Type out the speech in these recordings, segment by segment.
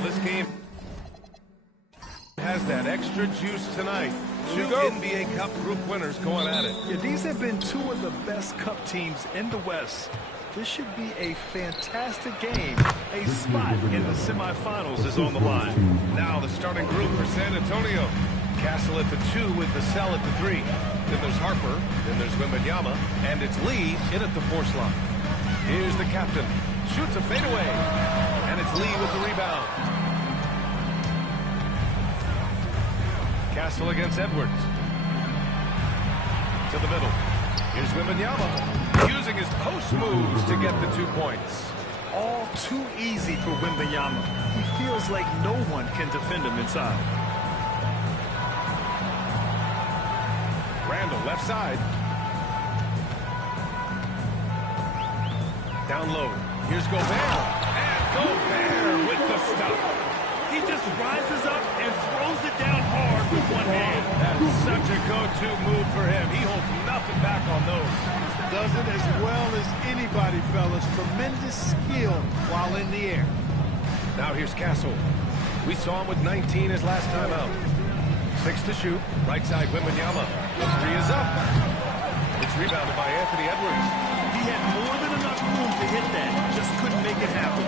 Well, this game has that extra juice tonight. Two NBA Cup group winners going at it. Yeah, these have been two of the best Cup teams in the West. This should be a fantastic game. A spot in the semifinals is on the line. Now the starting group for San Antonio. Castle at the 2 with the Cell at the 3. Then there's Harper. Then there's Wembanyama. And it's Lee in at the 4 slot. Here's the captain. Shoots a fadeaway. And it's Lee with the rebound. Castle against Edwards. To the middle. Here's Wembanyama. Using his post moves to get the 2 points. All too easy for Wembanyama. He feels like no one can defend him inside. Randall left side. Down low. Here's Gobert. And Gobert with the stuff. He just rises up and throws it down hard with one hand. That's such a go-to move for him. He holds nothing back on those. Does it as well as anybody, fellas. Tremendous skill while in the air. Now here's Castle. We saw him with 19 his last time out. 6 to shoot. Right side, Wembanyama. The 3 is up. It's rebounded by Anthony Edwards. He had more than enough room to hit that. Just couldn't make it happen.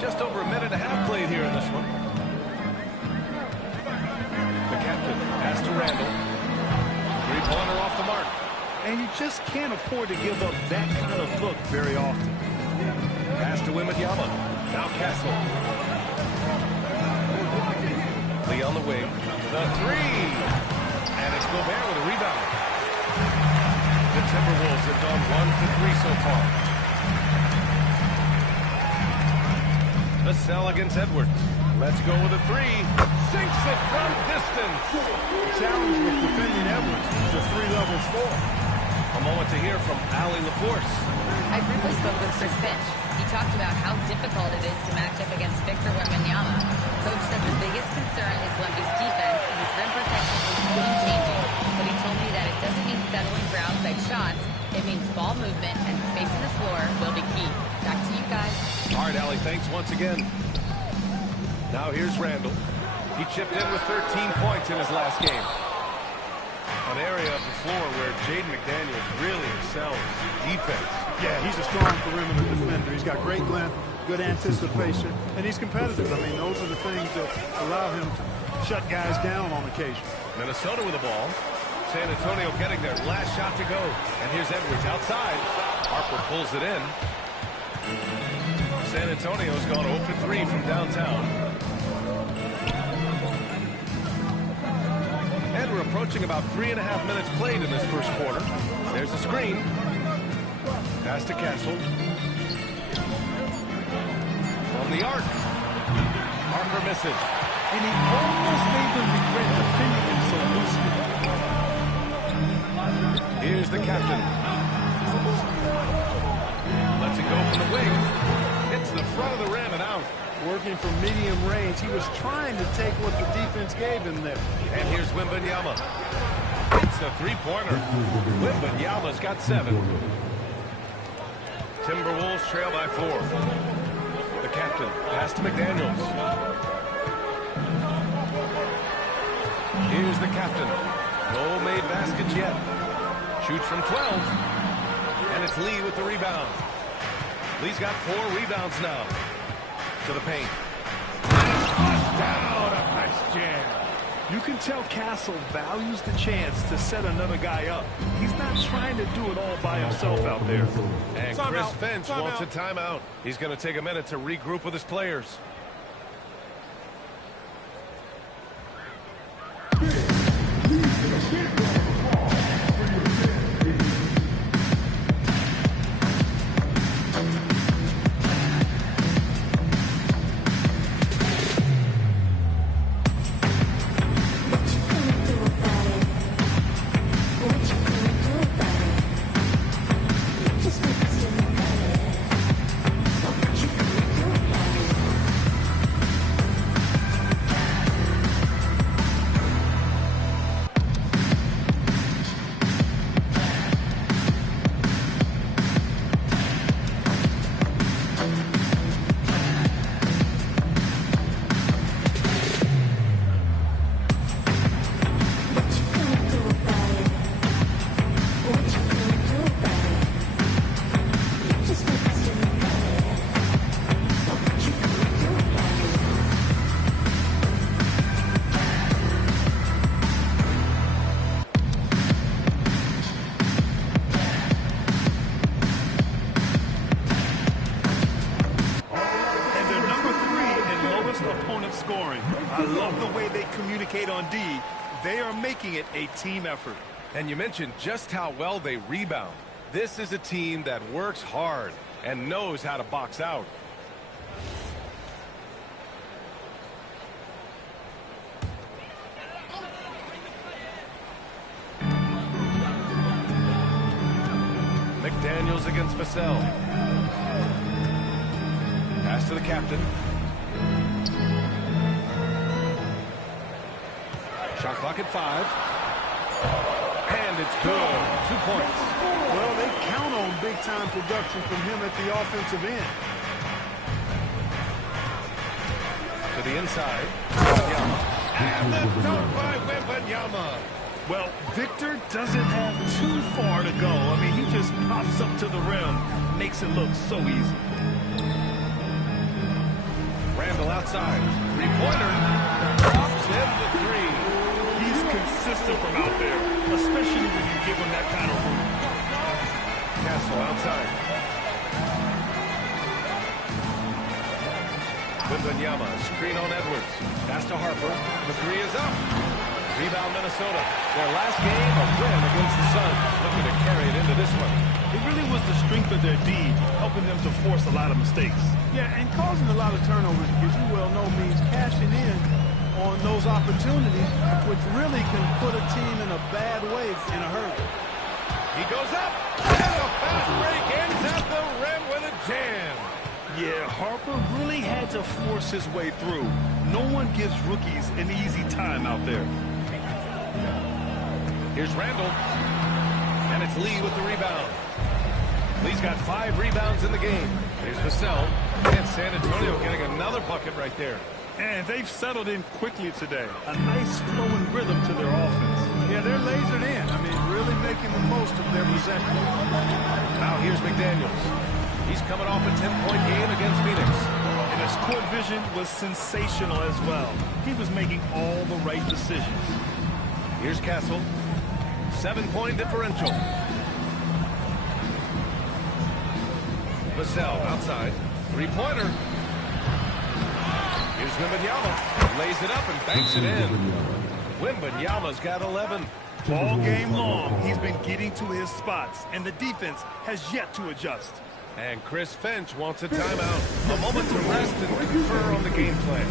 Just over a minute and a half played here in this one. The captain pass to Randall. 3-pointer off the mark. And you just can't afford to give up that kind of look very often. Pass to Wembanyama. Now Castle. Lee on the wing. The 3. And it's Gobert with a rebound. The Timberwolves have gone 1 for 3 so far. The Cell against Edwards. Let's go with a 3. Sinks it from distance. The challenge with defending Edwards is a 3-level score. A moment to hear from Allie LaForce. I briefly spoke with Chris Finch. He talked about how difficult it is to match up against Victor Wembanyama. Coach said the biggest concern is Wemby's defense, and his rim protection is game-changing. But he told me that it doesn't mean settling for outside shots. It means ball movement and spacing the floor will be key. Back to you guys. All right, Allie, thanks once again. Now here's Randall. He chipped in with 13 points in his last game. An area of the floor where Jaden McDaniels really excels. Defense. Yeah, he's a strong perimeter defender. He's got great length, good anticipation, and he's competitive. I mean, those are the things that allow him to shut guys down on occasion. Minnesota with the ball. San Antonio getting their last shot to go. And here's Edwards outside. Harper pulls it in. San Antonio's gone 0 for 3 from downtown. And we're approaching about 3.5 minutes played in this first quarter. There's the screen. Pass to Castle. From the arc. Harper misses. And he almost made them regret defending him so loosely. Here's the captain. Lets it go from the wing. Hits the front of the rim and out. Working from medium range. He was trying to take what the defense gave him there. And here's Wembanyama. It's a 3-pointer. Wembanyama's got 7. Timberwolves trail by 4. The captain, pass to McDaniels. Here's the captain. No made baskets yet. Shoots from 12. And it's Lee with the rebound. Lee's got 4 rebounds now. To the paint. And down. A nice jam. You can tell Castle values the chance to set another guy up. He's not trying to do it all by himself out there. And Chris Finch wants a timeout. He's going to take a minute to regroup with his players. communicate on D, they are making it a team effort. And you mentioned just how well they rebound. This is a team that works hard and knows how to box out. McDaniels against Vassell. Pass to the captain. Shot clock at 5. And it's good. 2 points. Well, they count on big-time production from him at the offensive end. To the inside. Wembanyama. And the dunk by Wembanyama. Well, Victor doesn't have too far to go. I mean, he just pops up to the rim, makes it look so easy. Randall outside. Three-pointer. Drops in the 3. He's consistent from out there, especially when you give him that kind of room. Castle outside. Wembanyama, screen on Edwards. Pass to Harper. The 3 is up. Rebound Minnesota. Their last game, a win against the Suns. Looking to carry it into this one. It really was the strength of their D helping them to force a lot of mistakes. Yeah, and causing a lot of turnovers, as you well know, means cashing in on those opportunities, which really can put a team in a bad way in a hurry. He goes up, and a fast break ends at the rim with a jam. Yeah, Harper really had to force his way through. No one gives rookies an easy time out there. Here's Randall, and it's Lee with the rebound. Lee's got 5 rebounds in the game. Here's Vassell, and San Antonio getting another bucket right there. And they've settled in quickly today. A nice flowing rhythm to their offense. Yeah, they're lasered in. I mean, really making the most of their possession. Now here's McDaniels. He's coming off a 10-point game against Phoenix. And his court vision was sensational as well. He was making all the right decisions. Here's Castle. 7-point differential. Vassell outside. Three-pointer. Here's Wembanyama. Lays it up and banks it in. Wembanyama's got 11. All game long, he's been getting to his spots, and the defense has yet to adjust. And Chris Finch wants a timeout. A moment to rest and confer on the game plan.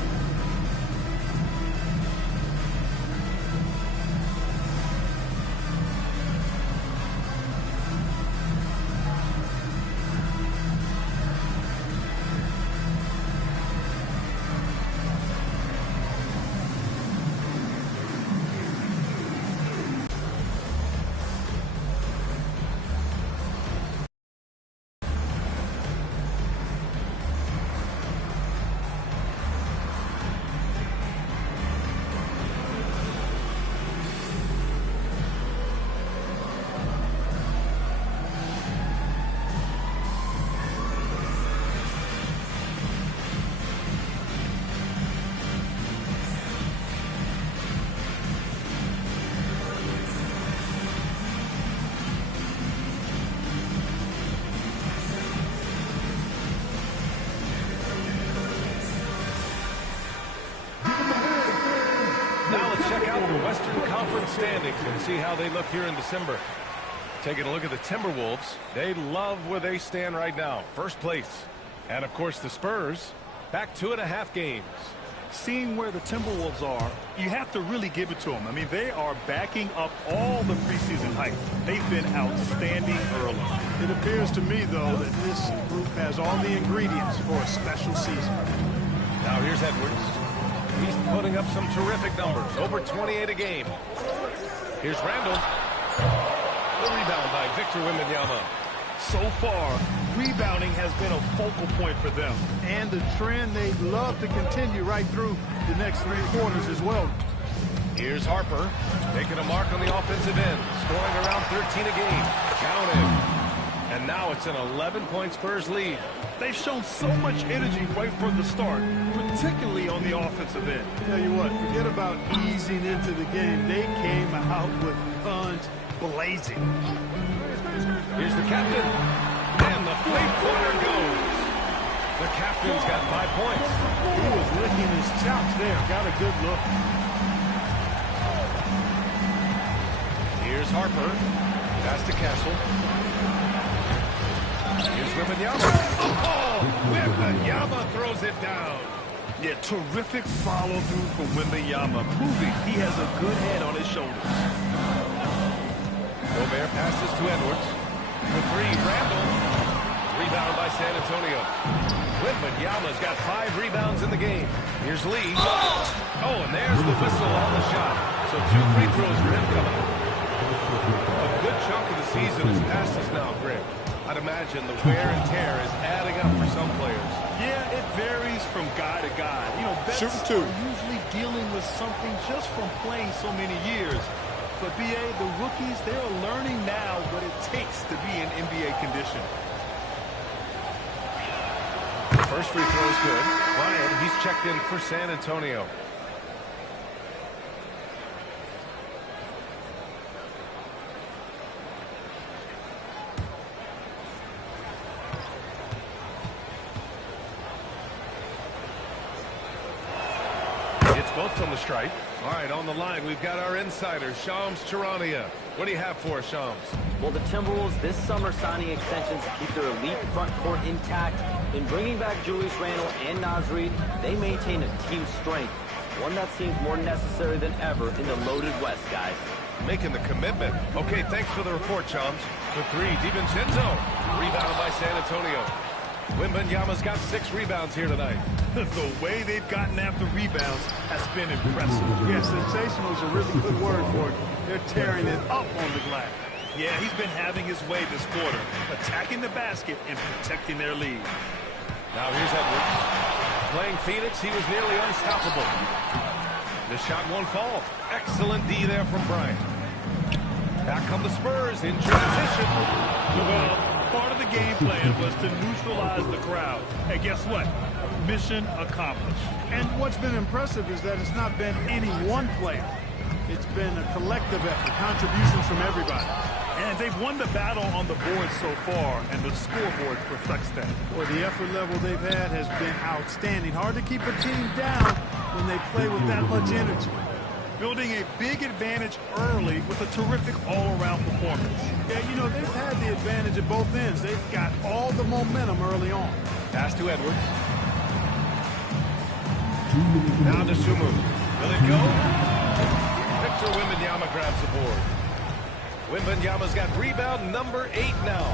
Western Conference standings and see how they look here in December. Taking a look at the Timberwolves, they love where they stand right now. First place. And, of course, the Spurs, back 2.5 games. Seeing where the Timberwolves are, you have to really give it to them. I mean, they are backing up all the preseason hype. They've been outstanding early. It appears to me, though, that this group has all the ingredients for a special season. Now here's Edwards. He's putting up some terrific numbers, over 28 a game. Here's Randall. The rebound by Victor Wembanyama. So far, rebounding has been a focal point for them. And the trend they'd love to continue right through the next 3 quarters as well. Here's Harper, making a mark on the offensive end, scoring around 13 a game. Counted. And now it's an 11-point Spurs lead. They've shown so much energy right from the start, particularly on the offensive end. Tell you what, forget about easing into the game. They came out with guns blazing. Here's the captain. And the three-pointer goes. The captain's got 5 points. He was licking his chops there. Got a good look. Here's Harper. Pass to Castle. Here's Wembanyama. Oh, Wembanyama throws it down. Yeah, terrific follow-through from Wembanyama, proving he has a good head on his shoulders. Gobert passes to Edwards. For three, Randall. Rebound by San Antonio. Wembanyama's got 5 rebounds in the game. Here's Lee. Oh, and there's the whistle on the shot. So 2 free throws for him coming up. A good chunk of the season has passed us now, Greg. I'd imagine the wear and tear is adding up for some players. Yeah, it varies from guy to guy. You know, vets are usually dealing with something just from playing so many years. But, B.A., the rookies, they're learning now what it takes to be in NBA condition. First free throw is good. Bryant, he's checked in for San Antonio. It's both from the stripe. All right, on the line, we've got our insider, Shams Charania. What do you have for us, Shams? Well, the Timberwolves this summer signing extensions to keep their elite front court intact. In bringing back Julius Randle and Naz Reid, they maintain a team strength, one that seems more necessary than ever in the loaded West, guys. Making the commitment. Okay, thanks for the report, Shams. For three, DiVincenzo. Rebound by San Antonio. Wembanyama's got 6 rebounds here tonight. The way they've gotten after rebounds has been impressive. Yeah, sensational is a really good word for it. They're tearing it up on the glass. Yeah, he's been having his way this quarter, attacking the basket and protecting their lead. Now here's Edwards. Playing Phoenix, he was nearly unstoppable. The shot won't fall. Excellent D there from Bryant. Back come the Spurs in transition. Well, part of the game plan was to neutralize the crowd. And guess what? Mission accomplished. And what's been impressive is that it's not been any one player. It's been a collective effort, contributions from everybody. And they've won the battle on the board so far, and the scoreboard reflects that. Well, the effort level they've had has been outstanding. Hard to keep a team down when they play with that much energy. Building a big advantage early with a terrific all-around performance. Yeah, you know, they've had the advantage at both ends. They've got all the momentum early on. Pass to Edwards. Now to Sumu. Will it go? Victor Wembanyama grabs the board. Wembanyama's got rebound number 8 now.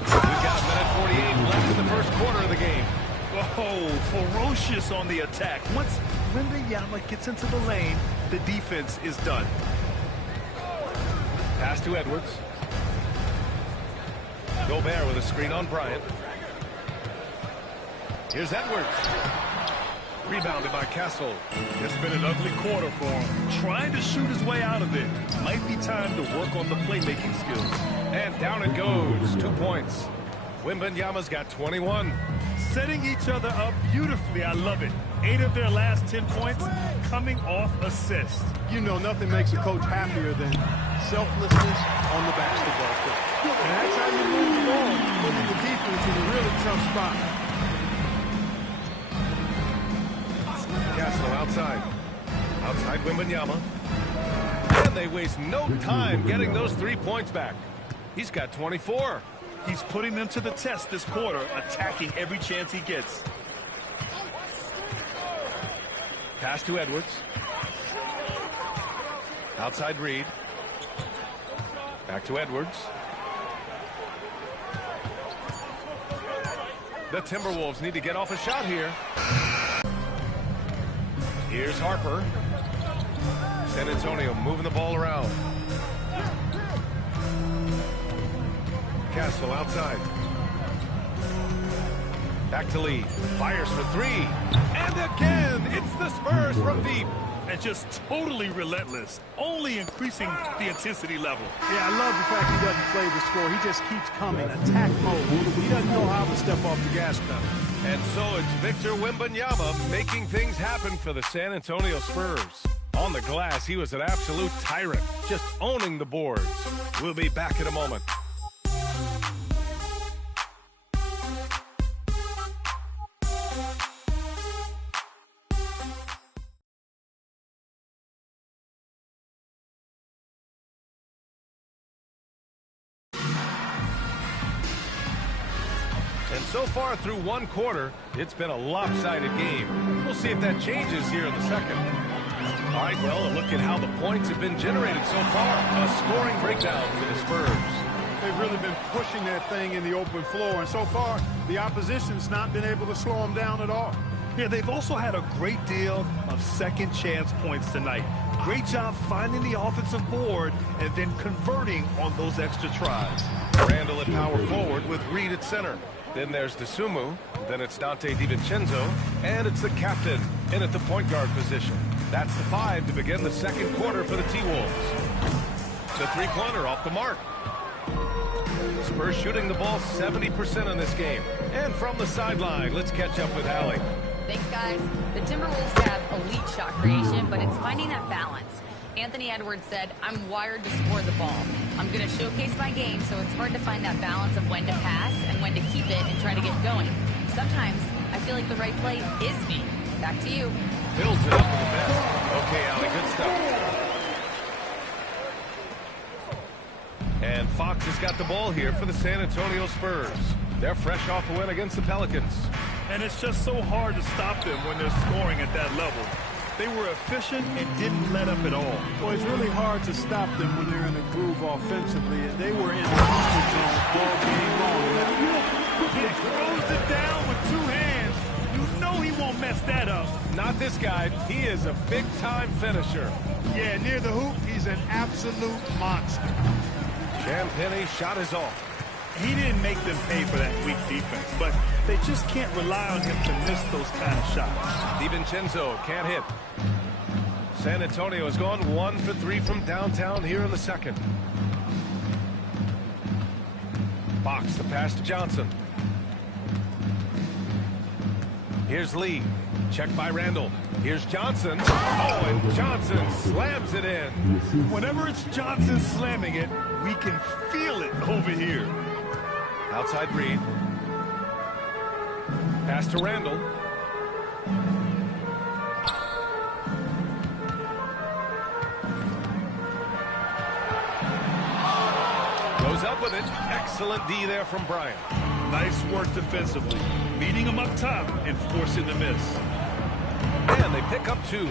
We've got a minute 48 left in the first quarter of the game. Oh, ferocious on the attack. Once Wembanyama gets into the lane, the defense is done. Pass to Edwards. Gobert with a screen on Bryant. Here's Edwards. Rebounded by Castle. It's been an ugly quarter for him. Trying to shoot his way out of it. Might be time to work on the playmaking skills. And down it goes. 2 points. Wembanyama's got 21. Setting each other up beautifully. I love it. 8 of their last 10 points coming off assists. You know, nothing makes a coach happier than selflessness on the basketball court. And that's how you move the ball, putting the defense in a really tough spot. Castle outside. Outside Wembanyama. And they waste no time getting those 3 points back. He's got 24. He's putting them to the test this quarter, attacking every chance he gets. Pass to Edwards. Outside Reid. Back to Edwards. The Timberwolves need to get off a shot here. Here's Harper. San Antonio moving the ball around. Castle outside. Back to Lee. Fires for 3. And again, it's the Spurs from deep. And just totally relentless, only increasing the intensity level. Yeah, I love the fact he doesn't play the score. He just keeps coming, attack mode. He doesn't know how to step off the gas pedal. And so it's Victor Wembanyama making things happen for the San Antonio Spurs. On the glass, he was an absolute tyrant, just owning the boards. We'll be back in a moment. And so far through one quarter, it's been a lopsided game. We'll see if that changes here in the second. All right, well, a look at how the points have been generated so far. A scoring breakdown for the Spurs. They've really been pushing that thing in the open floor, and so far, the opposition's not been able to slow them down at all. Yeah, they've also had a great deal of second chance points tonight. Great job finding the offensive board and then converting on those extra tries. Randall at power forward with Reed at center. Then there's DeSumo. Then it's Dante DiVincenzo. And it's the captain in at the point guard position. That's the 5 to begin the second quarter for the T-Wolves. The three-pointer off the mark. Spurs shooting the ball 70% in this game. And from the sideline, let's catch up with Allie. Thanks, guys. The Timberwolves have elite shot creation, but it's finding that balance. Anthony Edwards said, "I'm wired to score the ball. I'm going to showcase my game, so it's hard to find that balance of when to pass and when to keep it and try to get going. Sometimes I feel like the right play is me." Back to you. Fills it up with the best. Okay, Allie, good stuff. And Fox has got the ball here for the San Antonio Spurs. They're fresh off a win against the Pelicans. And it's just so hard to stop them when they're scoring at that level. They were efficient and didn't let up at all. Well, it's really hard to stop them when they're in a groove offensively, and they were in the comfort zone all game long. He throws it down with two hands. You know he won't mess that up. Not this guy. He is a big-time finisher. Yeah, near the hoop, he's an absolute monster. Cam Penny shot is off. He didn't make them pay for that weak defense, but they just can't rely on him to miss those kind of shots. DiVincenzo can't hit. San Antonio has gone 1 for 3 from downtown here in the second. Fox, the pass to Johnson. Here's Lee. Check by Randall. Here's Johnson. Oh, and Johnson slams it in. Whenever it's Johnson slamming it, we can feel it over here. Outside Reed. Pass to Randall. Goes up with it. Excellent D there from Bryant. Nice work defensively. Meeting him up top and forcing the miss. And they pick up 2.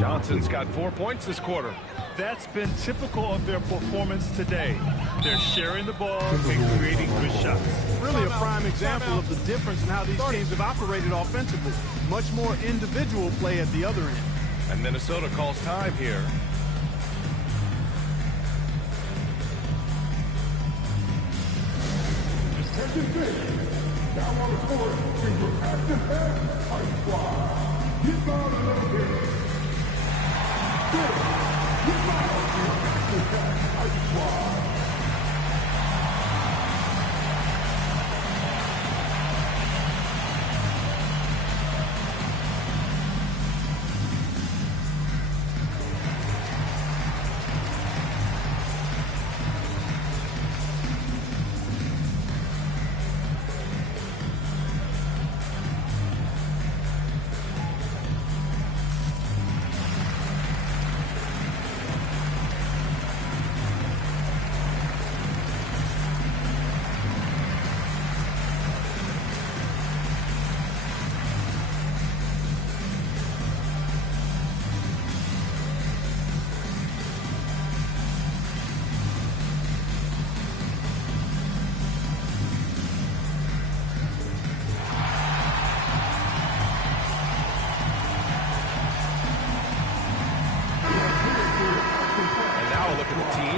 Johnson's got 4 points this quarter. That's been typical of their performance today. They're sharing the ball and creating good shots. Really a prime example of the difference in how these teams have operated offensively. Much more individual play at the other end. And Minnesota calls time here. Now on the court, Timber pass the pass. Ice Squad. Get down a little bit. Get down the pass. Ice Squad.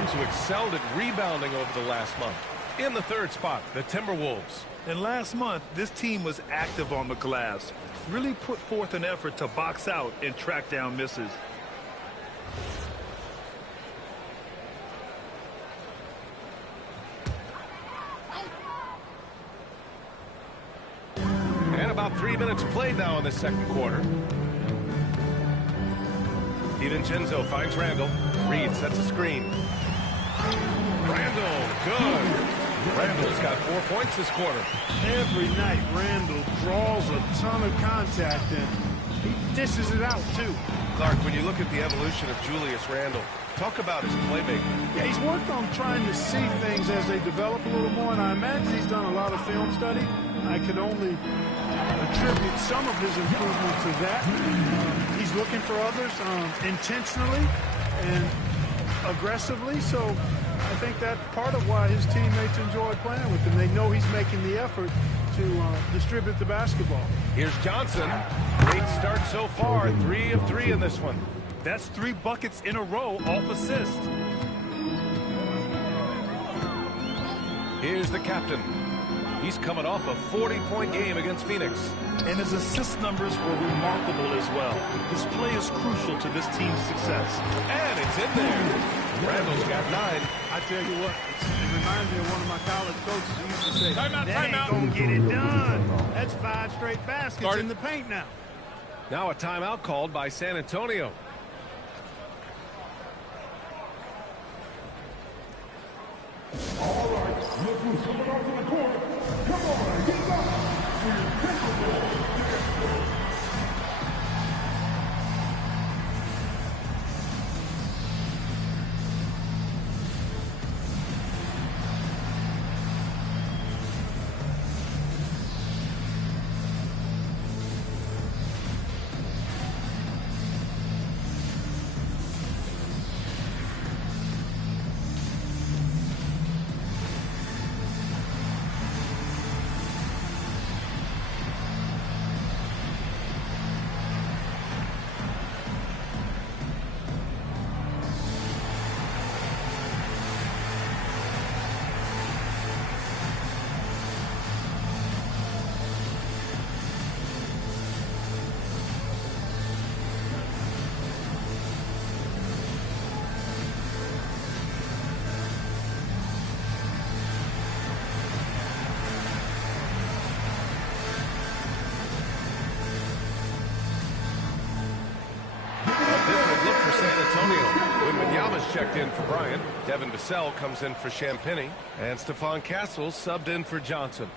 Who excelled at rebounding over the last month. In the third spot, the Timberwolves. And last month, this team was active on the glass. Really put forth an effort to box out and track down misses. And about 3 minutes played now in the second quarter. DiVincenzo finds Randall. Reed sets a screen. Randall, good. Randall's got 4 points this quarter. Every night, Randall draws a ton of contact, and He dishes it out, too. Clark, when you look at the evolution of Julius Randle, talk about his playmaking. Yeah, he's worked on trying to see things as they develop a little more, and I imagine he's done a lot of film study. I could only attribute some of his improvement to that. He's looking for others intentionally and aggressively, so I think that's part of why his teammates enjoy playing with him. They know he's making the effort to distribute the basketball. Here's Johnson. Great start so far. 3 of 3 in this one. That's 3 buckets in a row off assist. Here's the captain. He's coming off a 40-point game against Phoenix. And his assist numbers were remarkable as well. His play is crucial to this team's success. And it's in there. Randall's got 9. I tell you what, it reminds me of one of my college coaches who used to say, Timeout, "That ain't timeout." gonna get it done." That's 5 straight baskets in the paint now. Now a timeout called by San Antonio. All right, look who's coming onto the court. Come on, get up. Checked in for Bryant. Devin Vassell comes in for Champagnie. And Stephon Castle subbed in for Johnson.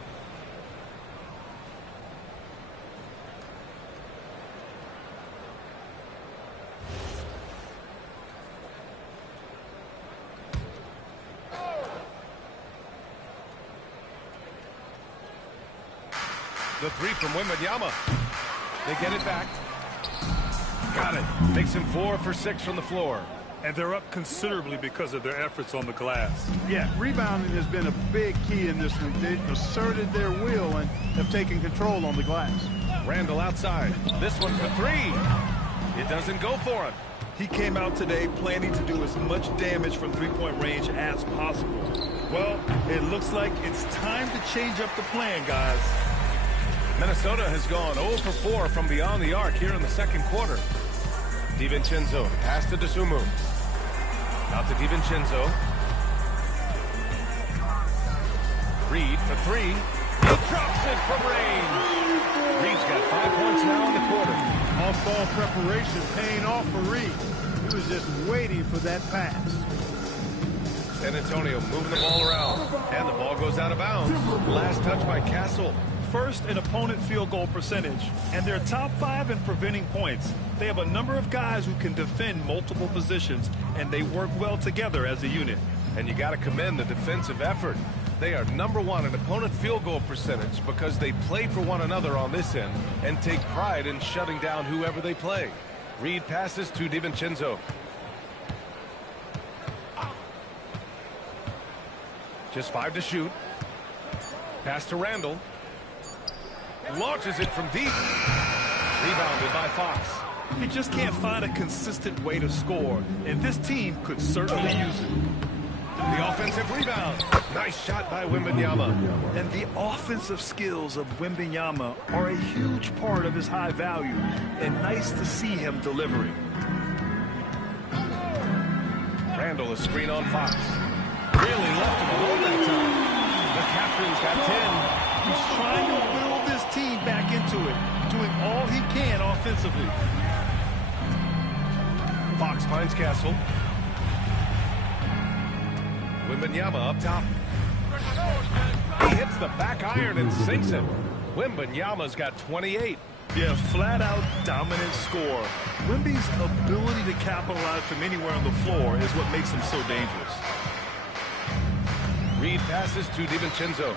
The 3 from Wembanyama. They get it back. Got it. Makes him 4 for 6 from the floor. And they're up considerably because of their efforts on the glass. Yeah, rebounding has been a big key in this one. They've asserted their will and have taken control on the glass. Randall outside. This one for 3. It doesn't go for him. He came out today planning to do as much damage from three-point range as possible. Well, it looks like it's time to change up the plan, guys. Minnesota has gone 0 for 4 from beyond the arc here in the second quarter. DiVincenzo pass to Dosunmu. Out to DiVincenzo. Reed for 3. He drops it from range. Reed's got 5 points now in the quarter. Off-ball preparation paying off for Reed. He was just waiting for that pass. San Antonio moving the ball around. And the ball goes out of bounds. Last touch by Castle. First in opponent field goal percentage, and they're top 5 in preventing points. They have a number of guys who can defend multiple positions, and they work well together as a unit. And you got to commend the defensive effort. They are #1 in opponent field goal percentage because they play for one another on this end and take pride in shutting down whoever they play. Reed passes to DiVincenzo. Just 5 to shoot. Pass to Randall. Launches it from deep. Rebounded by Fox. He just can't find a consistent way to score, and this team could certainly use it. The offensive rebound. Nice shot by Wembanyama. And the offensive skills of Wembanyama are a huge part of his high value, and nice to see him delivering. Randall, a screen on Fox. Really left him alone that time. The captain's got 10. He's trying to will this team back into it, doing all he can offensively. Fox finds Castle. Wembanyama up top. He hits the back iron and sinks it. Wembanyama's got 28. Yeah, flat-out dominant score. Wemby's ability to capitalize from anywhere on the floor is what makes him so dangerous. Reed passes to DiVincenzo.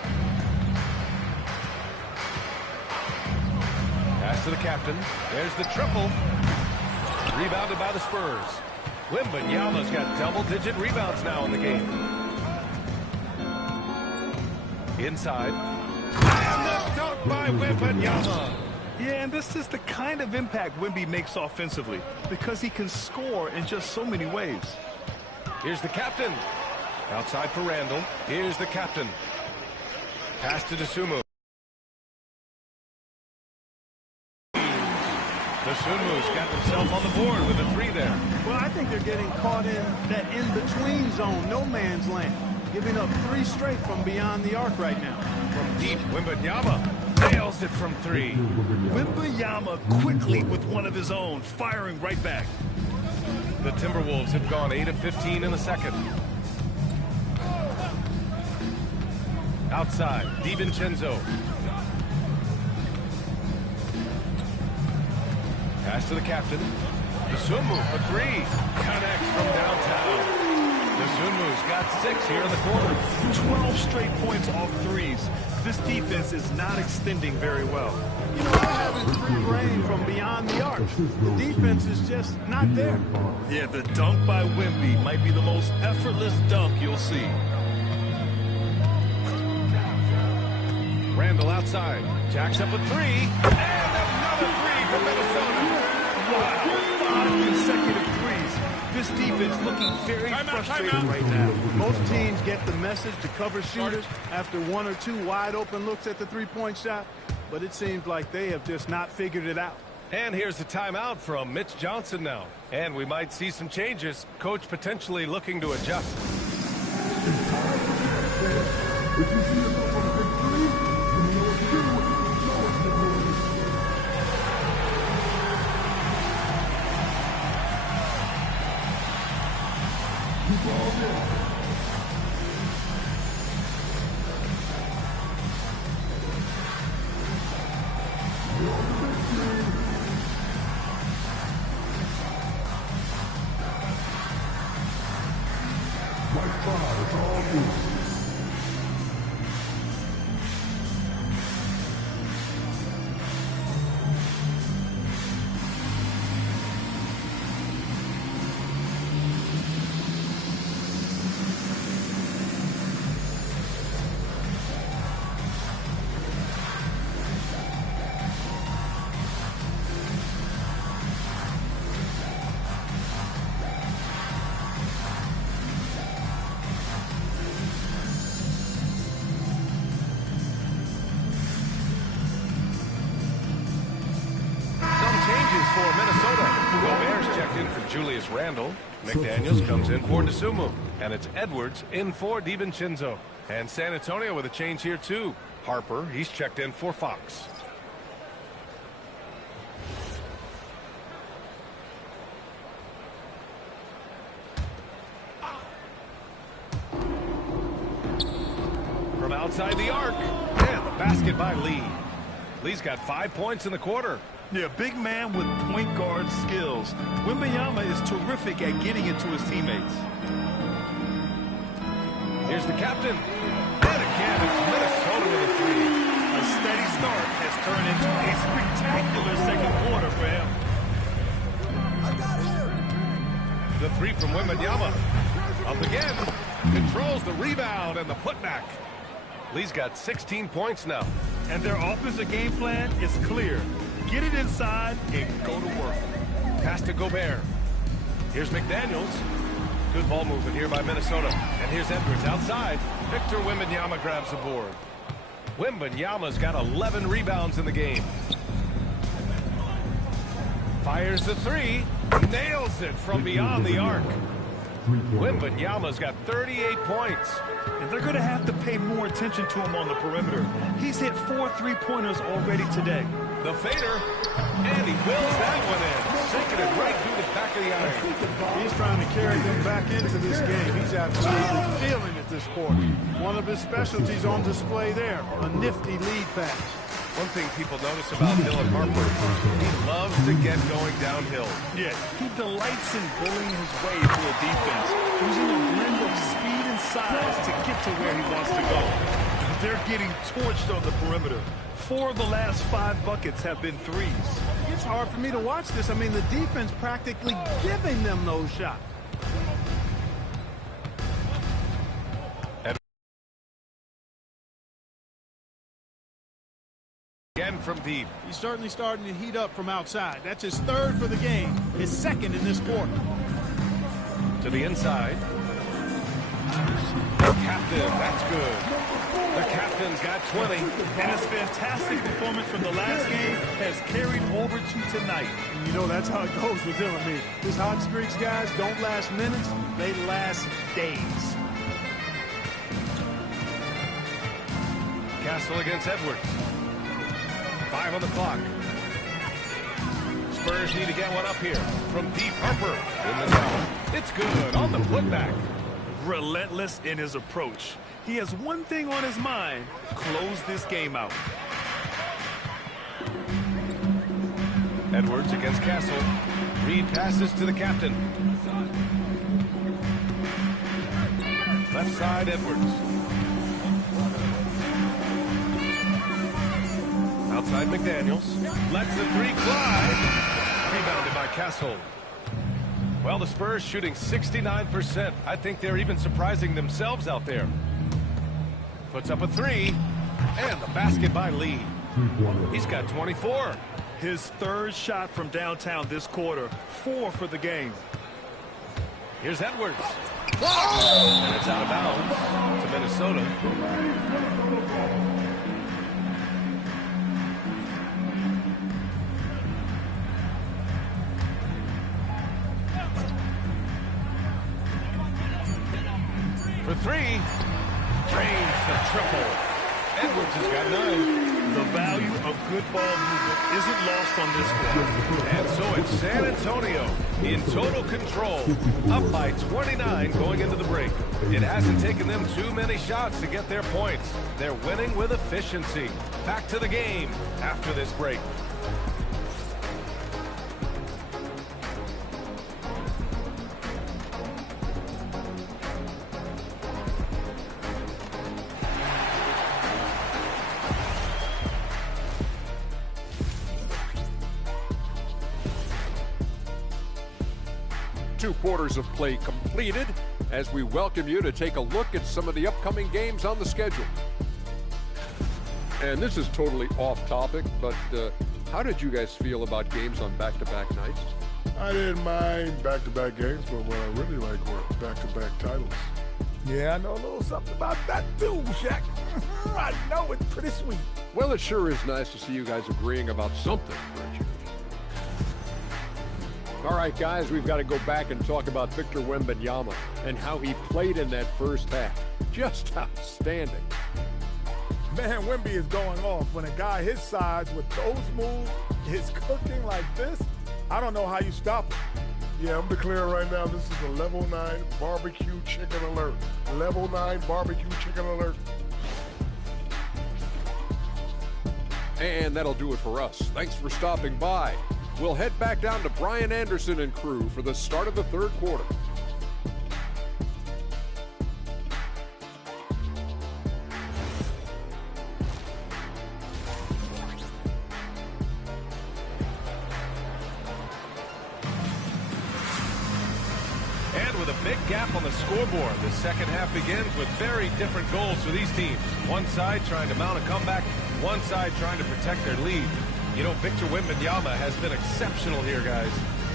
Pass to the captain. There's the triple. Rebounded by the Spurs. Wembanyama's got double-digit rebounds now in the game. Inside. And the dunk by Wembanyama. Yeah, and this is the kind of impact Wemby makes offensively because he can score in just so many ways. Here's the captain. Outside for Randall. Here's the captain. Pass to Dosunmu. Dosunmu's got himself on the board with a 3 there. Well, I think they're getting caught in that in-between zone, no man's land, giving up 3 straight from beyond the arc right now. From deep, Wembanyama nails it from 3. Wembanyama quickly with one of his own, firing right back. The Timberwolves have gone 8 of 15 in the second. Outside, DiVincenzo. Pass to the captain. Dosunmu for 3. Connects from downtown. Dosunmu's got 6 here in the quarter. 12 straight points off threes. This defense is not extending very well. You know, they're having free reign from beyond the arc. The defense is just not there. Yeah, the dunk by Wemby might be the most effortless dunk you'll see. Randall outside. Jacks up a 3. And another 3 from Minnesota. Wow, 5 consecutive threes. This defense looking very frustrated right now. Most teams get the message to cover shooters after 1 or 2 wide open looks at the three-point shot, but it seems like they have just not figured it out. And here's the timeout from Mitch Johnson now. And we might see some changes. Coach potentially looking to adjust. For Minnesota, Gobert's checked in for Julius Randle. McDaniels comes in for Dosunmu. And it's Edwards in for DiVincenzo. And San Antonio with a change here, too. Harper, he's checked in for Fox. From outside the arc. And the basket by Lee. Lee's got 5 points in the quarter. Yeah, big man with point guard skills. Wembanyama is terrific at getting it to his teammates. Here's the captain. And again, it's Minnesota with a 3. A steady start has turned into a spectacular second quarter for him. The 3 from Wembanyama. Up again. Controls the rebound and the putback. Lee's got 16 points now. And their offensive game plan is clear. Get it inside and go to work. Pass to Gobert. Here's McDaniels. Good ball movement here by Minnesota. And here's Edwards outside. Victor Wembanyama grabs the board. Wembanyama's got 11 rebounds in the game. Fires the 3. Nails it from beyond the arc. Wembanyama's got 38 points. And they're going to have to pay more attention to him on the perimeter. He's hit 4 3-pointers already today. The fader, and he wills that one in, sinking it right through the back of the iron. He's trying to carry them back into this game. He's absolutely feeling it this quarter. One of his specialties on display there, a nifty lead pass. One thing people notice about Dylan Harper, he loves to get going downhill. Yeah, he delights in bullying his way through a defense, using a blend of speed and size to get to where he wants to go. They're getting torched on the perimeter. 4 of the last 5 buckets have been threes. It's hard for me to watch this. I mean, the defense practically giving them those shots. Again from deep. He's certainly starting to heat up from outside. That's his 3rd for the game, his 2nd in this quarter. To the inside. The captain, that's good. The captain's got 20. And his fantastic performance from the last game has carried over to tonight. And you know, that's how it goes with him. I mean, his hot streaks, guys, don't last minutes. They last days. Castle against Edwards. 5 on the clock. Spurs need to get one up here. From deep, Harper in the zone. It's good on the putback. Relentless in his approach. He has one thing on his mind: close this game out. Edwards against Castle. Reed passes to the captain. Left side, Edwards. Outside McDaniels. Lets the 3 fly. Rebounded by Castle. Well, the Spurs shooting 69%. I think they're even surprising themselves out there. Puts up a 3. And the basket by Lee. He's got 24. His 3rd shot from downtown this quarter. 4 for the game. Here's Edwards. And it's out of bounds to Minnesota. For 3, drains the triple. Edwards has got 9. The value of good ball movement isn't lost on this one. And so it's San Antonio in total control, up by 29 going into the break. It hasn't taken them too many shots to get their points. They're winning with efficiency. Back to the game after this break. Two quarters of play completed as we welcome you to take a look at some of the upcoming games on the schedule. And this is totally off topic, but how did you guys feel about games on back-to-back nights? I didn't mind back-to-back games, but what I really like were back-to-back titles. Yeah, I know a little something about that too, Shaq. I know it's pretty sweet. Well, it sure is nice to see you guys agreeing about something for a change. All right, guys, we've got to go back and talk about Victor Wembanyama and how he played in that first half. Just outstanding. Man, Wemby is going off. When a guy his size with those moves is cooking like this, I don't know how you stop him. Yeah, I'm declaring right now this is a level 9 barbecue chicken alert. Level 9 barbecue chicken alert. And that'll do it for us. Thanks for stopping by. We'll head back down to Brian Anderson and crew for the start of the 3rd quarter. And with a big gap on the scoreboard, the second half begins with very different goals for these teams. One side trying to mount a comeback, one side trying to protect their lead. You know, Victor Wembanyama has been exceptional here, guys.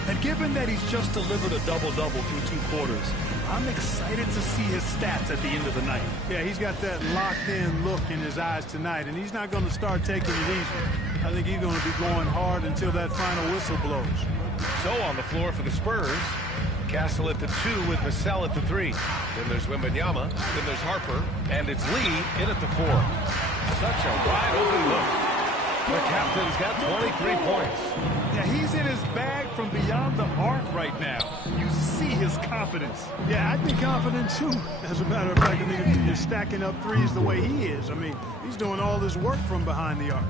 And given that he's just delivered a double-double through 2 quarters, I'm excited to see his stats at the end of the night. Yeah, he's got that locked-in look in his eyes tonight, and he's not going to start taking it easy. I think he's going to be going hard until that final whistle blows. So on the floor for the Spurs, Castle at the 2 with Vassell at the 3. Then there's Wembanyama, then there's Harper, and it's Lee in at the 4. Such a wide-open look. The captain's got 23 points. Yeah, he's in his bag from beyond the arc right now. You see his confidence. Yeah, I'd be confident too. As a matter of fact, I mean, if you're stacking up threes the way he is, I mean, he's doing all this work from behind the arc.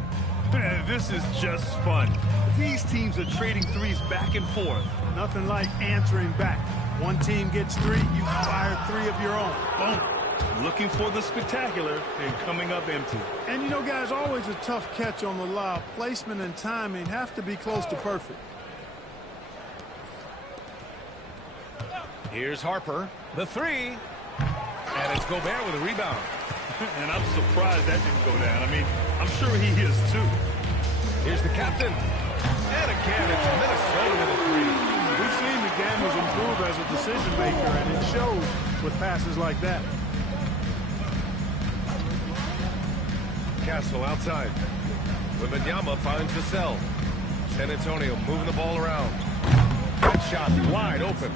This is just fun. These teams are trading threes back and forth. Nothing like answering back. One team gets 3, you fire 3 of your own. Boom. Looking for the spectacular and coming up empty. And you know, guys, always a tough catch on the lob. Placement and timing have to be close to perfect. Here's Harper, the 3. And it's Gobert with a rebound. And I'm surprised that didn't go down. I mean, I'm sure he is too. Here's the captain. And again, it's Minnesota with a 3. We've seen the Gamblers improve as a decision maker, and it shows with passes like that. Castle outside. Wembanyama finds the cell. San Antonio moving the ball around. That shot wide open.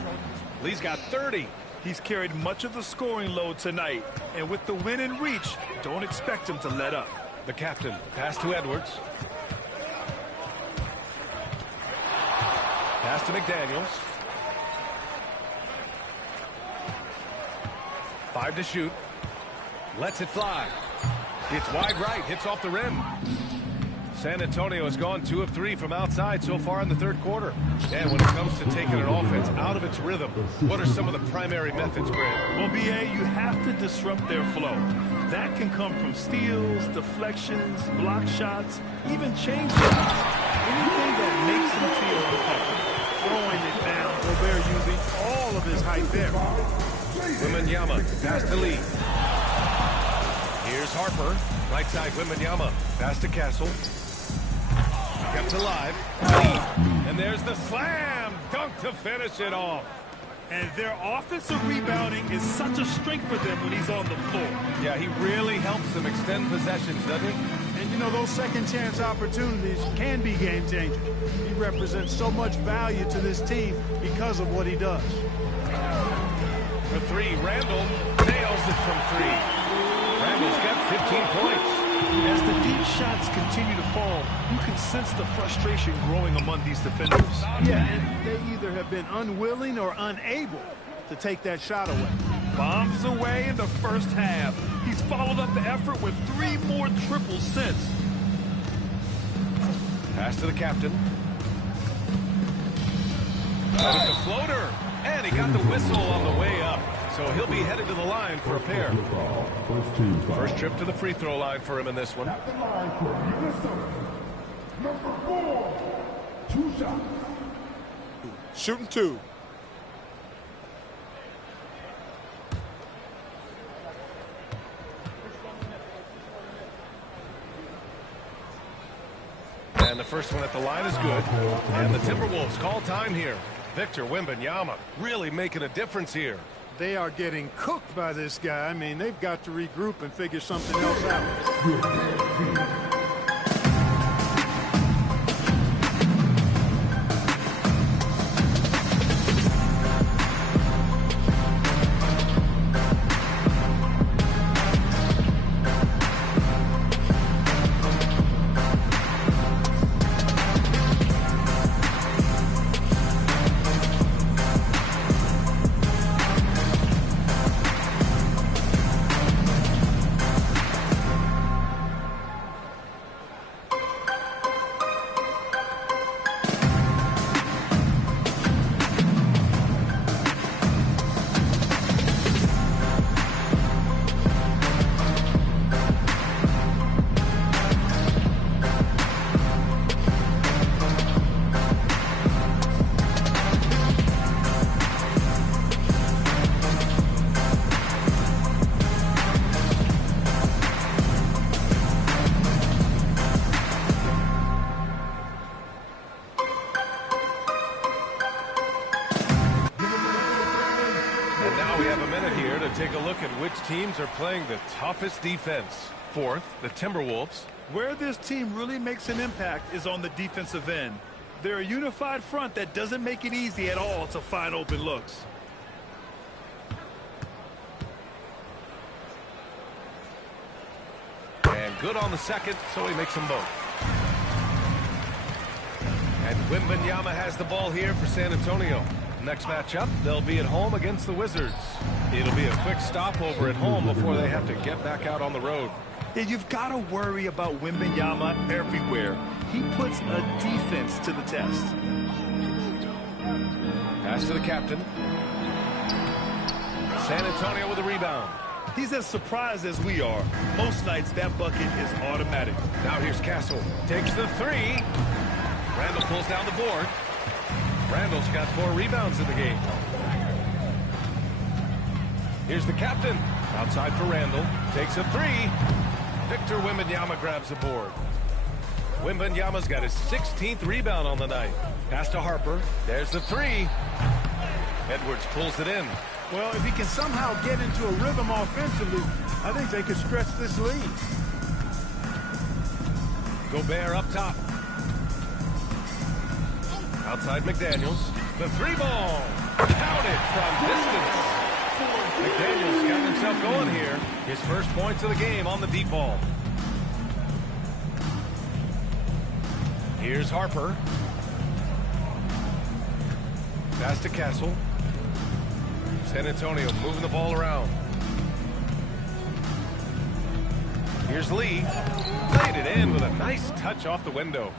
Lee's got 30. He's carried much of the scoring load tonight, and with the win in reach, don't expect him to let up. The captain, pass to Edwards. Pass to McDaniels. 5 to shoot. Lets it fly. It's wide right, hits off the rim. San Antonio has gone 2 of 3 from outside so far in the third quarter. And when it comes to taking an offense out of its rhythm, what are some of the primary methods, Grant? Well, BA, you have to disrupt their flow. That can come from steals, deflections, block shots, even change shots. Anything that makes them feel protected. Throwing it down, Gobert using all of his height there. Wembanyama, pass to Lee. Here's Harper, right side Wembanyama, pass to Castle. Kept alive, Lee. And there's the slam dunk to finish it off. And their offensive rebounding is such a strength for them when he's on the floor. Yeah, he really helps them extend possessions, doesn't he? And you know, those second chance opportunities can be game changing. He represents so much value to this team because of what he does. For 3, Randall nails it from 3. Randall's got 15 points. As the deep shots continue to fall, you can sense the frustration growing among these defenders. Yeah, and they either have been unwilling or unable to take that shot away. Bombs away in the first half. He's followed up the effort with 3 more triples since. Pass to the captain. With the floater. And he got the whistle on the way up. So he'll be headed to the line for a pair. First trip to the free throw line for him in this one. At the line for Minnesota, number 4, 2 shots. Shooting 2. And the first one at the line is good. And the Timberwolves call time here. Victor Wembanyama really making a difference here. They are getting cooked by this guy. I mean, they've got to regroup and figure something else out. Take a look at which teams are playing the toughest defense. Fourth, the Timberwolves. Where this team really makes an impact is on the defensive end. They're a unified front that doesn't make it easy at all to find open looks. And good on the second, so he makes them both. And Wembanyama has the ball here for San Antonio. Next matchup, they'll be at home against the Wizards. It'll be a quick stopover at home before they have to get back out on the road. Yeah, you've got to worry about Wembanyama everywhere. He puts a defense to the test. Pass to the captain. San Antonio with a rebound. He's as surprised as we are. Most nights, that bucket is automatic. Now here's Castle. Takes the three. Randall pulls down the board. Randall's got 4 rebounds in the game. Here's the captain. Outside for Randall. Takes a three. Victor Wembanyama grabs the board. Wembanyama's got his 16th rebound on the night. Pass to Harper. There's the three. Edwards pulls it in. Well, if he can somehow get into a rhythm offensively, I think they could stretch this lead. Gobert up top. Outside McDaniels. The three ball. Counted from distance. McDaniels got himself going here. His first points of the game on the deep ball. Here's Harper. Pass to Castle. San Antonio moving the ball around. Here's Lee. Laid it in with a nice touch off the window.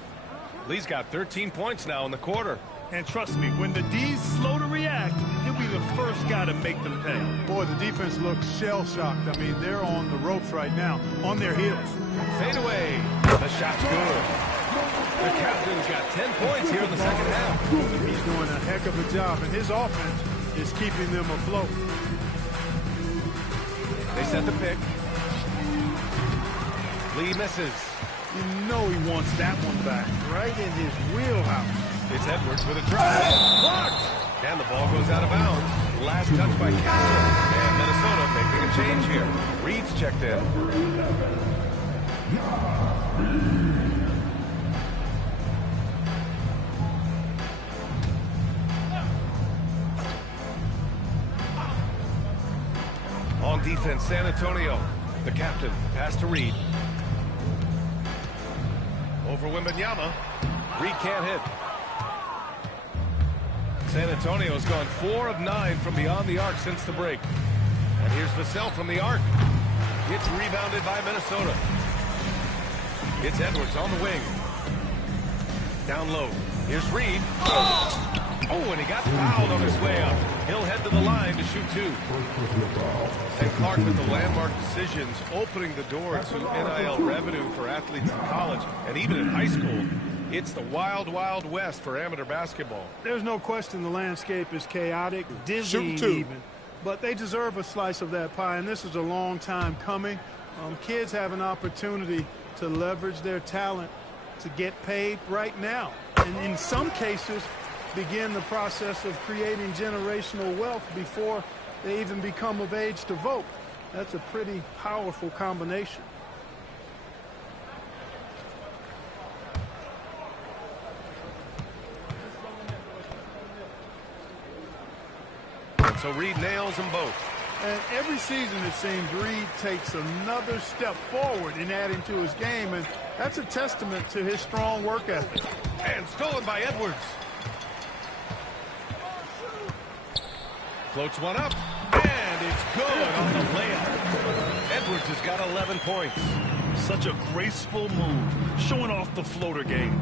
Lee's got 13 points now in the quarter. And trust me, when the D's slow to react, he'll be the first guy to make them pay. Boy, the defense looks shell-shocked. I mean, they're on the ropes right now, on their heels. Fade away. The shot's good. The captain's got 10 points here in the second half. He's doing a heck of a job, and his offense is keeping them afloat. They set the pick. Lee misses. You know he wants that one back, right in his wheelhouse. It's Edwards with a drive. Blocked. And the ball goes out of bounds. Last touch by Castle. And Minnesota making a change here. Reed's checked in. On defense, San Antonio. The captain. Pass to Reed. Over Wembanyama. Reed can't hit. San Antonio's gone 4 of 9 from beyond the arc since the break. And here's Vassell from the arc. It's rebounded by Minnesota. It's Edwards on the wing. Down low. Here's Reed. Oh, and he got fouled on his way up. He'll head to the line to shoot 2. And Clark with the landmark decisions opening the door to NIL revenue for athletes in college and even in high school. It's the wild, wild west for amateur basketball. There's no question the landscape is chaotic, dizzying even. But they deserve a slice of that pie, and this is a long time coming. Kids have an opportunity to leverage their talent to get paid right now. And in some cases, begin the process of creating generational wealth before they even become of age to vote. That's a pretty powerful combination. So Reed nails them both. And every season, it seems, Reed takes another step forward in adding to his game, and that's a testament to his strong work ethic. And stolen by Edwards. Floats one up, and it's good on the layup. Edwards has got 11 points. Such a graceful move, showing off the floater game.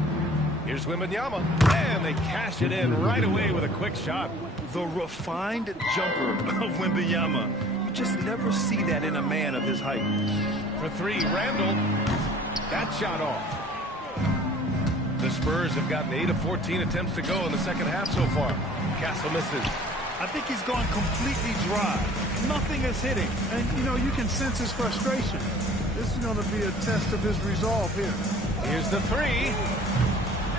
Here's Wembanyama, and they cash it in right away with a quick shot. The refined jumper of Wembanyama. You just never see that in a man of his height. For 3, Randall. That shot off. The Spurs have gotten 8 of 14 attempts to go in the second half so far. Castle misses. I think he's gone completely dry. Nothing is hitting. And, you know, you can sense his frustration. This is going to be a test of his resolve here. Here's the 3.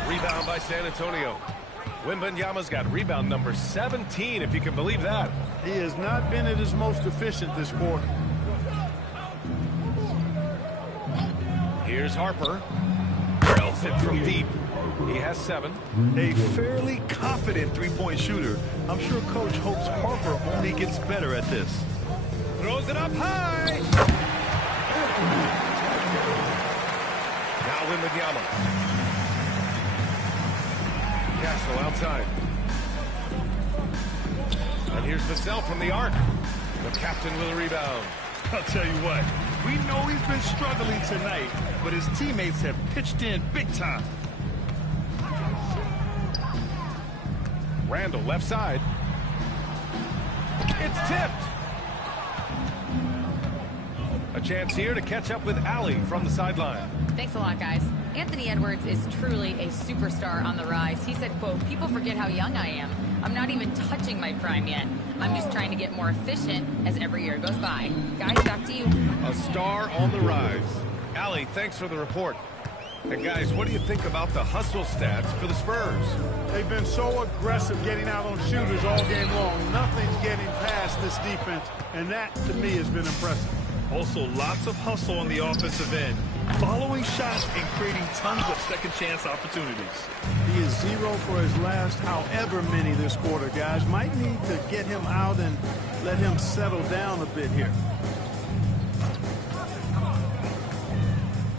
Rebound by San Antonio. Wembanyama's got rebound number 17, if you can believe that. He has not been at his most efficient this quarter. Here's Harper. Drills it from deep. He has 7. A fairly confident three-point shooter. I'm sure Coach hopes Harper only gets better at this. Throws it up high. Now Wembanyama. Castle outside. And here's Vassell from the arc. The captain with a rebound. I'll tell you what, We know he's been struggling tonight, but his teammates have pitched in big time. Randall left side. It's tipped. A chance here to catch up with Allie from the sideline. Thanks a lot, guys. Anthony Edwards is truly a superstar on the rise. He said, quote, "People forget how young I am. I'm not even touching my prime yet. I'm just trying to get more efficient as every year goes by." Guys, back to you. A star on the rise. Allie, thanks for the report. And guys, what do you think about the hustle stats for the Spurs? They've been so aggressive getting out on shooters all game long. Nothing's getting past this defense, and that, to me, has been impressive. Also, lots of hustle on the offensive end, following shots and creating tons of second-chance opportunities. He is 0 for his last however many this quarter, guys. Might need to get him out and let him settle down a bit here.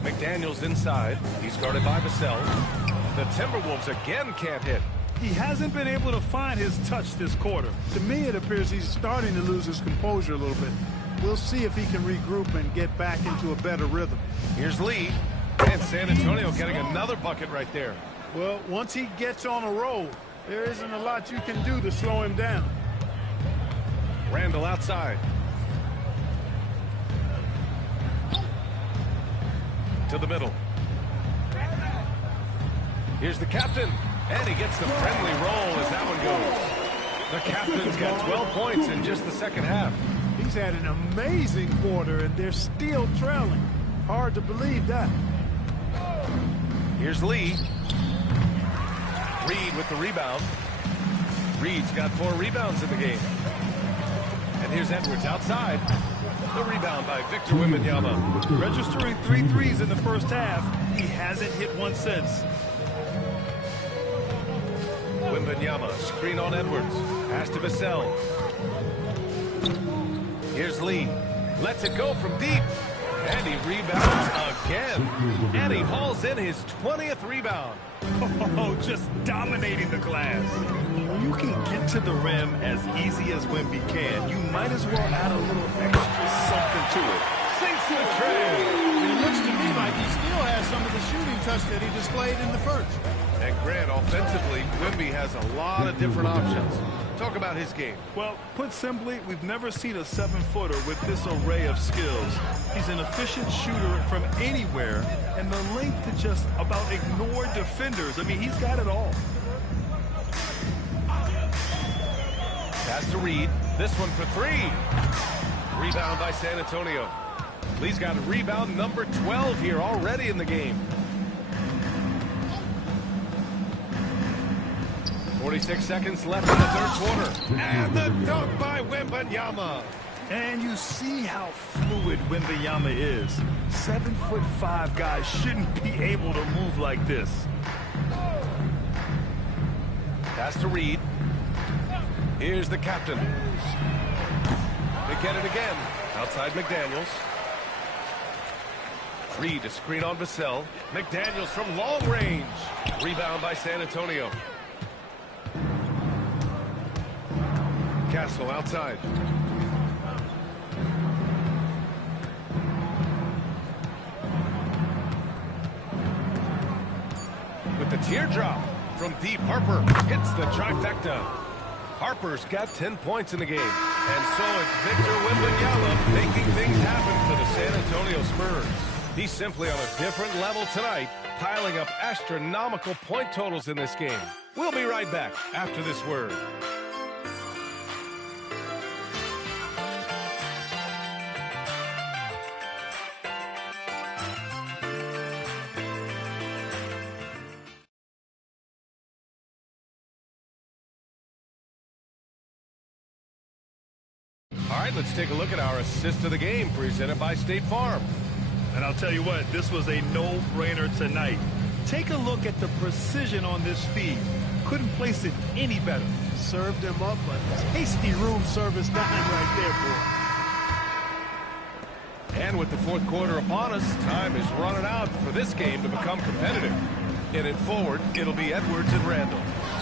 McDaniels inside. He's guarded by Vassell. The Timberwolves again can't hit. He hasn't been able to find his touch this quarter. To me, it appears he's starting to lose his composure a little bit. We'll see if he can regroup and get back into a better rhythm. Here's Lee. And San Antonio getting another bucket right there. Well, once he gets on a roll, there isn't a lot you can do to slow him down. Randall outside. To the middle. Here's the captain. And he gets the friendly roll as that one goes. The captain's got 12 points in just the second half. He's had an amazing quarter, and they're still trailing. Hard to believe that. Here's Lee. Reed with the rebound. Reed's got 4 rebounds in the game. And here's Edwards outside. The rebound by Victor Wembanyama. Registering 3 threes in the first half. He hasn't hit one since. Wembanyama, screen on Edwards. Pass to Vassell. Here's Lee. Lets it go from deep. And he rebounds again. And he hauls in his 20th rebound. Oh, just dominating the glass. You can get to the rim as easy as Wemby can. You might as well add a little extra something to it. Sinks the tray. It looks to me like he still has some of the shooting touch that he displayed in the first. And Grant, offensively, Wemby has a lot of different options. Talk about his game. Well, put simply, we've never seen a 7-footer with this array of skills. He's an efficient shooter from anywhere, and the length to just about ignore defenders. I mean, he's got it all. Pass to Reed. This one for 3. Rebound by San Antonio. Lee's got a rebound number 12 here already in the game. 46 seconds left in the third quarter. And the dunk by Wembanyama. And you see how fluid Wembanyama is. 7'5" guys shouldn't be able to move like this. Pass to Reed. Here's the captain. They get it again. Outside McDaniels. Reed a screen on Vassell. McDaniels from long range. Rebound by San Antonio. Castle outside. With the teardrop from deep, Harper hits the trifecta. Harper's got 10 points in the game. And so it's Victor Wembanyama making things happen for the San Antonio Spurs. He's simply on a different level tonight, piling up astronomical point totals in this game. We'll be right back after this word. All right, let's take a look at our assist of the game presented by State Farm. And I'll tell you what, this was a no-brainer tonight. Take a look at the precision on this feed. Couldn't place it any better. Served him up a tasty room service dime right there, boy. And with the fourth quarter upon us, time is running out for this game to become competitive. In it forward, it'll be Edwards and Randall.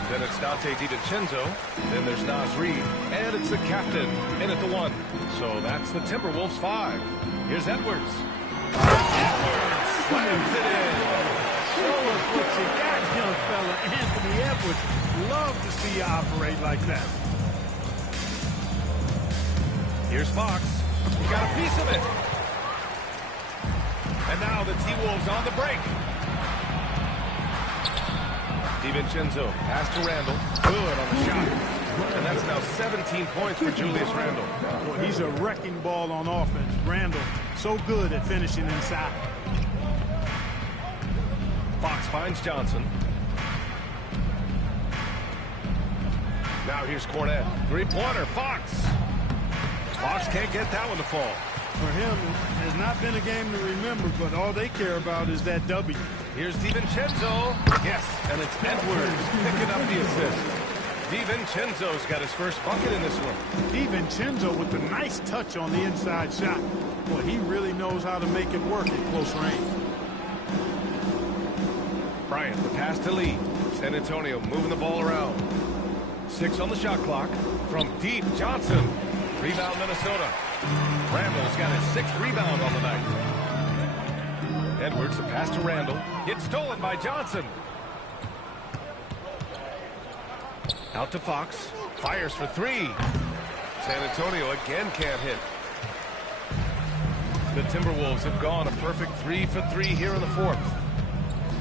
Then it's Dante DiVincenzo. Then there's Naz Reid. And it's the captain in at the 1. So that's the Timberwolves 5. Here's Edwards. Edwards slams it in. Show us what you got, young fella. Anthony Edwards. Love to see you operate like that. Here's Fox. He got a piece of it. And now the T-Wolves on the break. DiVincenzo pass to Randle. Good on the shot. And that's now 17 points for Julius Randle. Well, he's a wrecking ball on offense. Randle, so good at finishing inside. Fox finds Johnson. Now here's Cornet. Three-pointer, Fox. Fox can't get that one to fall. For him, it has not been a game to remember, but all they care about is that W. Here's DiVincenzo. Yes, and it's Edwards picking up the assist. DiVincenzo's got his first bucket in this one. DiVincenzo with a nice touch on the inside shot. Boy, he really knows how to make it work at close range. Bryant, the pass to Lee. San Antonio moving the ball around. 6 on the shot clock. From deep, Johnson. Rebound, Minnesota. Randle's got his 6th rebound on the night. Edwards, the pass to Randle. Gets stolen by Johnson. Out to Fox. Fires for 3. San Antonio again can't hit. The Timberwolves have gone a perfect 3 for 3 here in the 4th.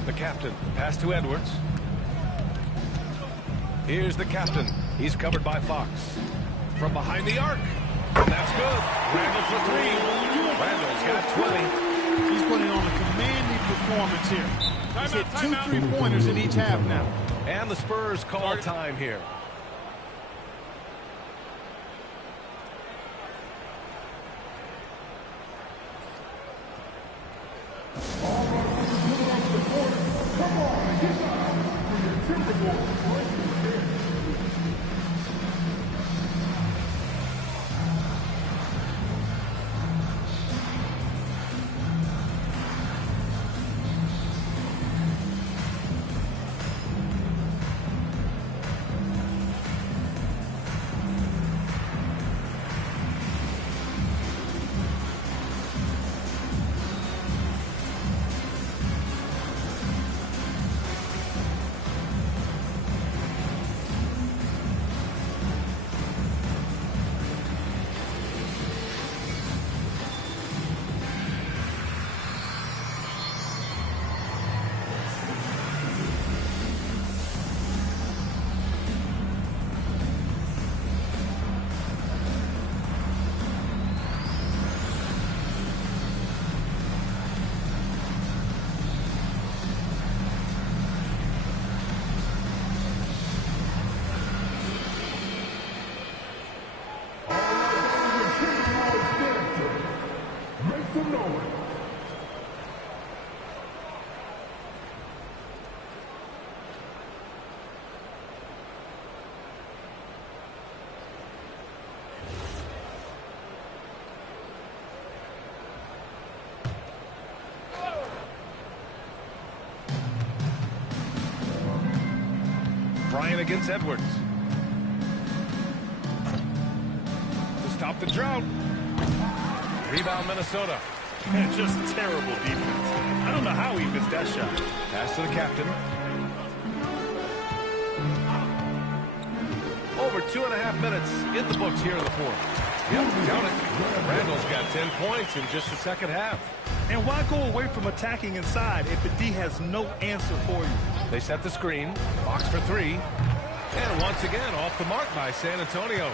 The captain, pass to Edwards. Here's the captain. He's covered by Fox. From behind the arc. And that's good. Randle for 3. Randle's got 20. He's putting on a commanding performance here. He's hit 2 3-pointers in each half now. And the Spurs call time here. Bryant against Edwards. To stop the drought. Rebound, Minnesota. Man, just terrible defense. I don't know how he missed that shot. Pass to the captain. Over 2.5 minutes in the books here in the 4th. Yep, count it. Randle's got 10 points in just the second half. And why go away from attacking inside if the D has no answer for you? They set the screen. Fox for 3. And once again, off the mark by San Antonio.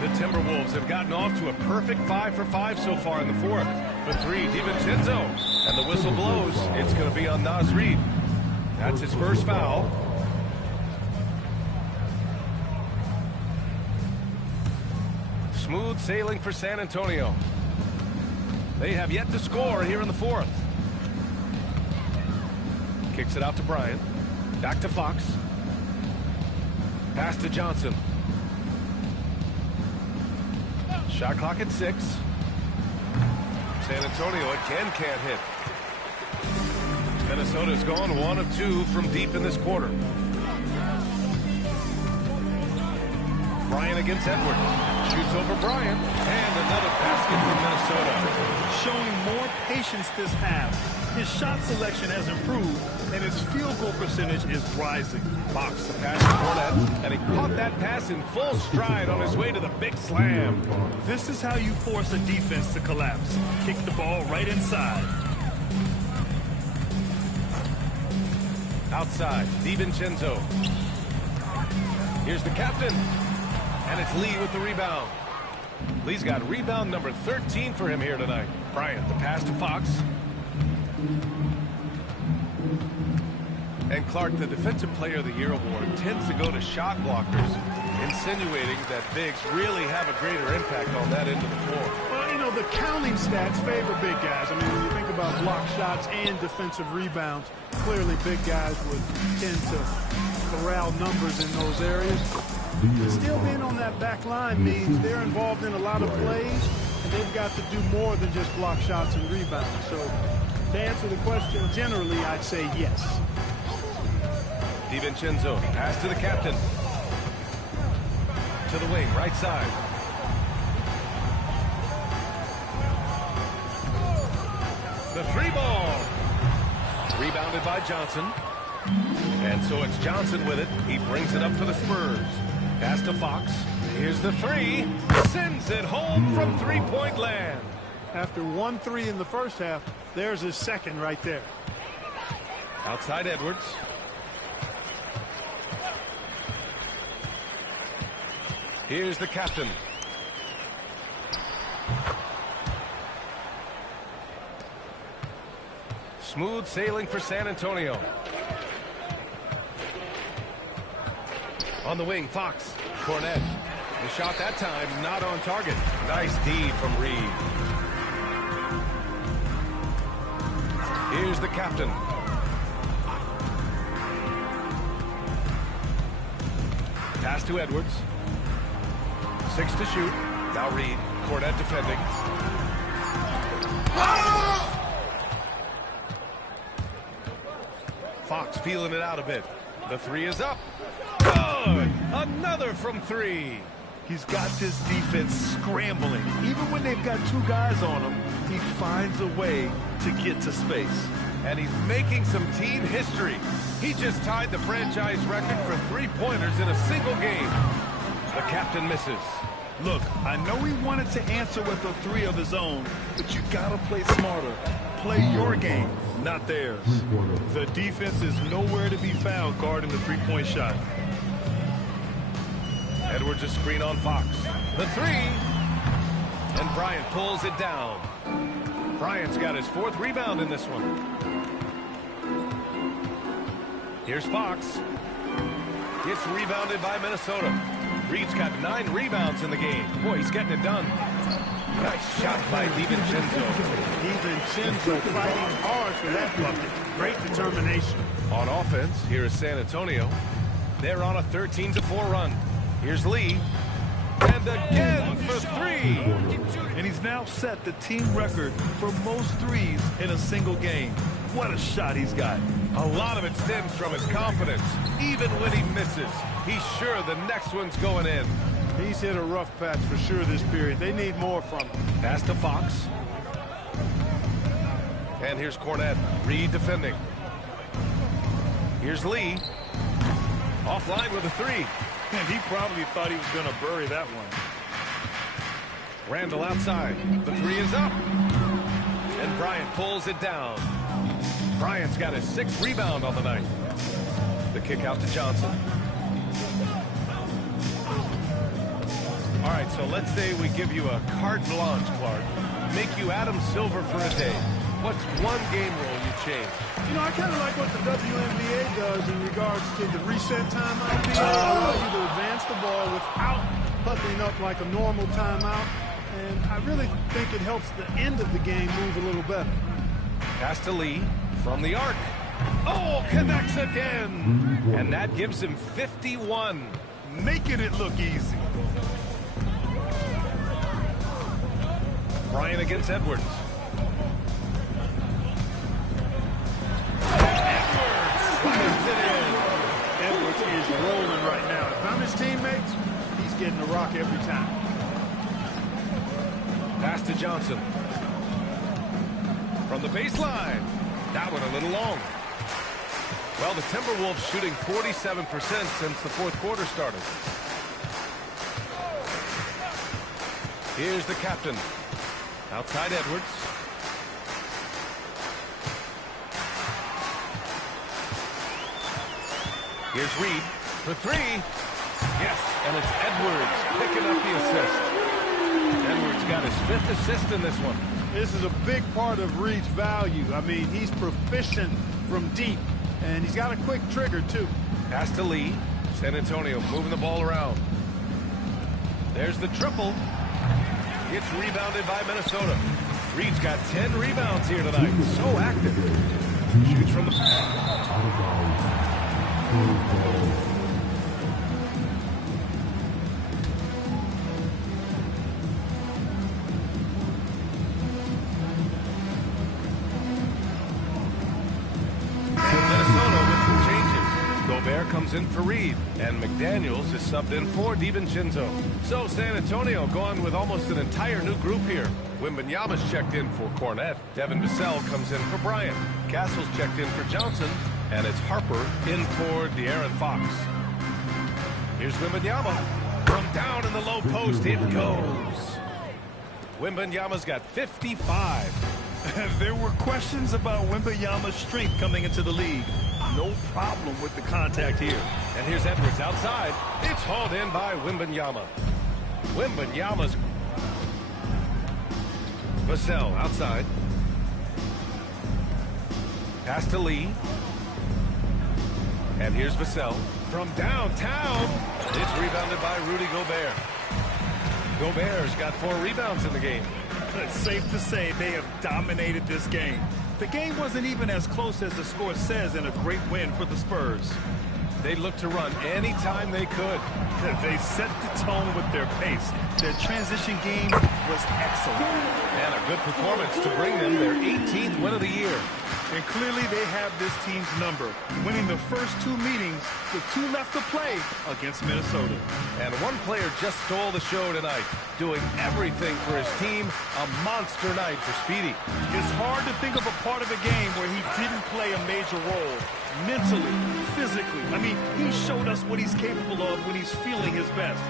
The Timberwolves have gotten off to a perfect 5 for 5 so far in the 4th. For 3, DiVincenzo. And the whistle blows. It's going to be on Naz Reid. That's his first foul. Smooth sailing for San Antonio. They have yet to score here in the 4th. Kicks it out to Bryant. Back to Fox. Pass to Johnson. Shot clock at 6. San Antonio again can't hit. Minnesota's gone 1 of 2 from deep in this quarter. Bryant against Edwards. Shoots over Bryant. And another basket from Minnesota. Showing more patience this half. His shot selection has improved, and his field goal percentage is rising. Fox the pass to Kornet, and he caught that pass in full stride on his way to the big slam. This is how you force a defense to collapse. Kick the ball right inside. Outside, DiVincenzo. Here's the captain, and it's Lee with the rebound. Lee's got rebound number 13 for him here tonight. Bryant, the pass to Fox. And Clark, the Defensive Player of the Year award tends to go to shot blockers, insinuating that bigs really have a greater impact on that end of the floor. Well, you know, the counting stats favor big guys. I mean, when you think about block shots and defensive rebounds, clearly big guys would tend to corral numbers in those areas. Still being on that back line means they're involved in a lot of plays, and they've got to do more than just block shots and rebounds. So to answer the question, generally, I'd say yes. DiVincenzo, pass to the captain. To the wing, right side. The three ball. Rebounded by Johnson. And so it's Johnson with it. He brings it up for the Spurs. Pass to Fox. Here's the three. Sends it home from three-point land. After 1-3 in the first half, there's his second right there. Outside Edwards. Here's the captain. Smooth sailing for San Antonio. On the wing, Fox. Kornet. The shot that time, not on target. Nice D from Reed. Here's the captain. Pass to Edwards. 6 to shoot. Now Reed. Kornet defending. Fox feeling it out a bit. The three is up. Good! Another from three. He's got this defense scrambling. Even when they've got two guys on him, he finds a way to get to space. And he's making some team history. He just tied the franchise record for three-pointers in a single game. The captain misses. Look, I know he wanted to answer with a three of his own, but you gotta play smarter. Play your game, not theirs. The defense is nowhere to be found guarding the three-point shot. Edwards a screen on Fox. The three. And Bryant pulls it down. Bryant's got his fourth rebound in this one. Here's Fox. It's rebounded by Minnesota. Reed's got 9 rebounds in the game. Boy, he's getting it done. Nice shot by DiVincenzo. DiVincenzo fighting hard for that bucket. Great determination. On offense, here is San Antonio. They're on a 13-4 run. Here's Lee. And again for three. And he's now set the team record for most threes in a single game. What a shot he's got. A lot of it stems from his confidence. Even when he misses, he's sure the next one's going in. He's hit a rough patch for sure this period. They need more from him. Pass to Fox. And here's Kornet. Reed defending. Here's Lee. Offline with a three. And he probably thought he was going to bury that one. Randall outside. The three is up. And Bryant pulls it down. Bryant's got his 6th rebound on the night. The kick out to Johnson. All right, so let's say we give you a carte blanche, Clark. Make you Adam Silver for a day. What's one game rule you change? You know, I kind of like what the WNBA does in regards to the reset timeout. They allow you to advance the ball without puckering up like a normal timeout. And I really think it helps the end of the game move a little better. Pass to Lee from the arc. Oh, connects again. And that gives him 51. Making it look easy. Bryant against Edwards. Edwards is rolling right now. If I'm his teammates, he's getting the rock every time. Pass to Johnson. From the baseline. That one a little long. Well, the Timberwolves shooting 47% since the fourth quarter started. Here's the captain. Outside Edwards. Here's Reed for three. Yes, and it's Edwards picking up the assist. Edwards got his 5th assist in this one. This is a big part of Reed's value. I mean, he's proficient from deep, and he's got a quick trigger, too. Pass to Lee. San Antonio moving the ball around. There's the triple. It's rebounded by Minnesota. Reed's got 10 rebounds here tonight. So active. Shoots from the... Gobert comes in for Reed, and McDaniels is subbed in for DiVincenzo. So San Antonio going with almost an entire new group here. Wembanyama's checked in for Cornette. Devin Vassell comes in for Bryant. Castle's checked in for Johnson, and it's Harper in for De'Aaron Fox. Here's Wembanyama. From down in the low post, it goes. Wembanyama's got 55. There were questions about Wembanyama's strength coming into the league. No problem with the contact here. And here's Edwards outside. It's hauled in by Wembanyama. Wembanyama's... Vassell outside. Pass to Lee. And here's Vassell. From downtown, it's rebounded by Rudy Gobert. Gobert's got 4 rebounds in the game. It's safe to say they have dominated this game. The game wasn't even as close as the score says in a great win for the Spurs. They looked to run anytime they could. They set the tone with their pace. Their transition game was excellent. And a good performance to bring them their 18th win of the year. And clearly they have this team's number, winning the first 2 meetings with 2 left to play against Minnesota. And one player just stole the show tonight, doing everything for his team. A monster night for Speedy. It's hard to think of a part of the game where he didn't play a major role. Mentally, physically. I mean, he showed us what he's capable of when he's feeling his best.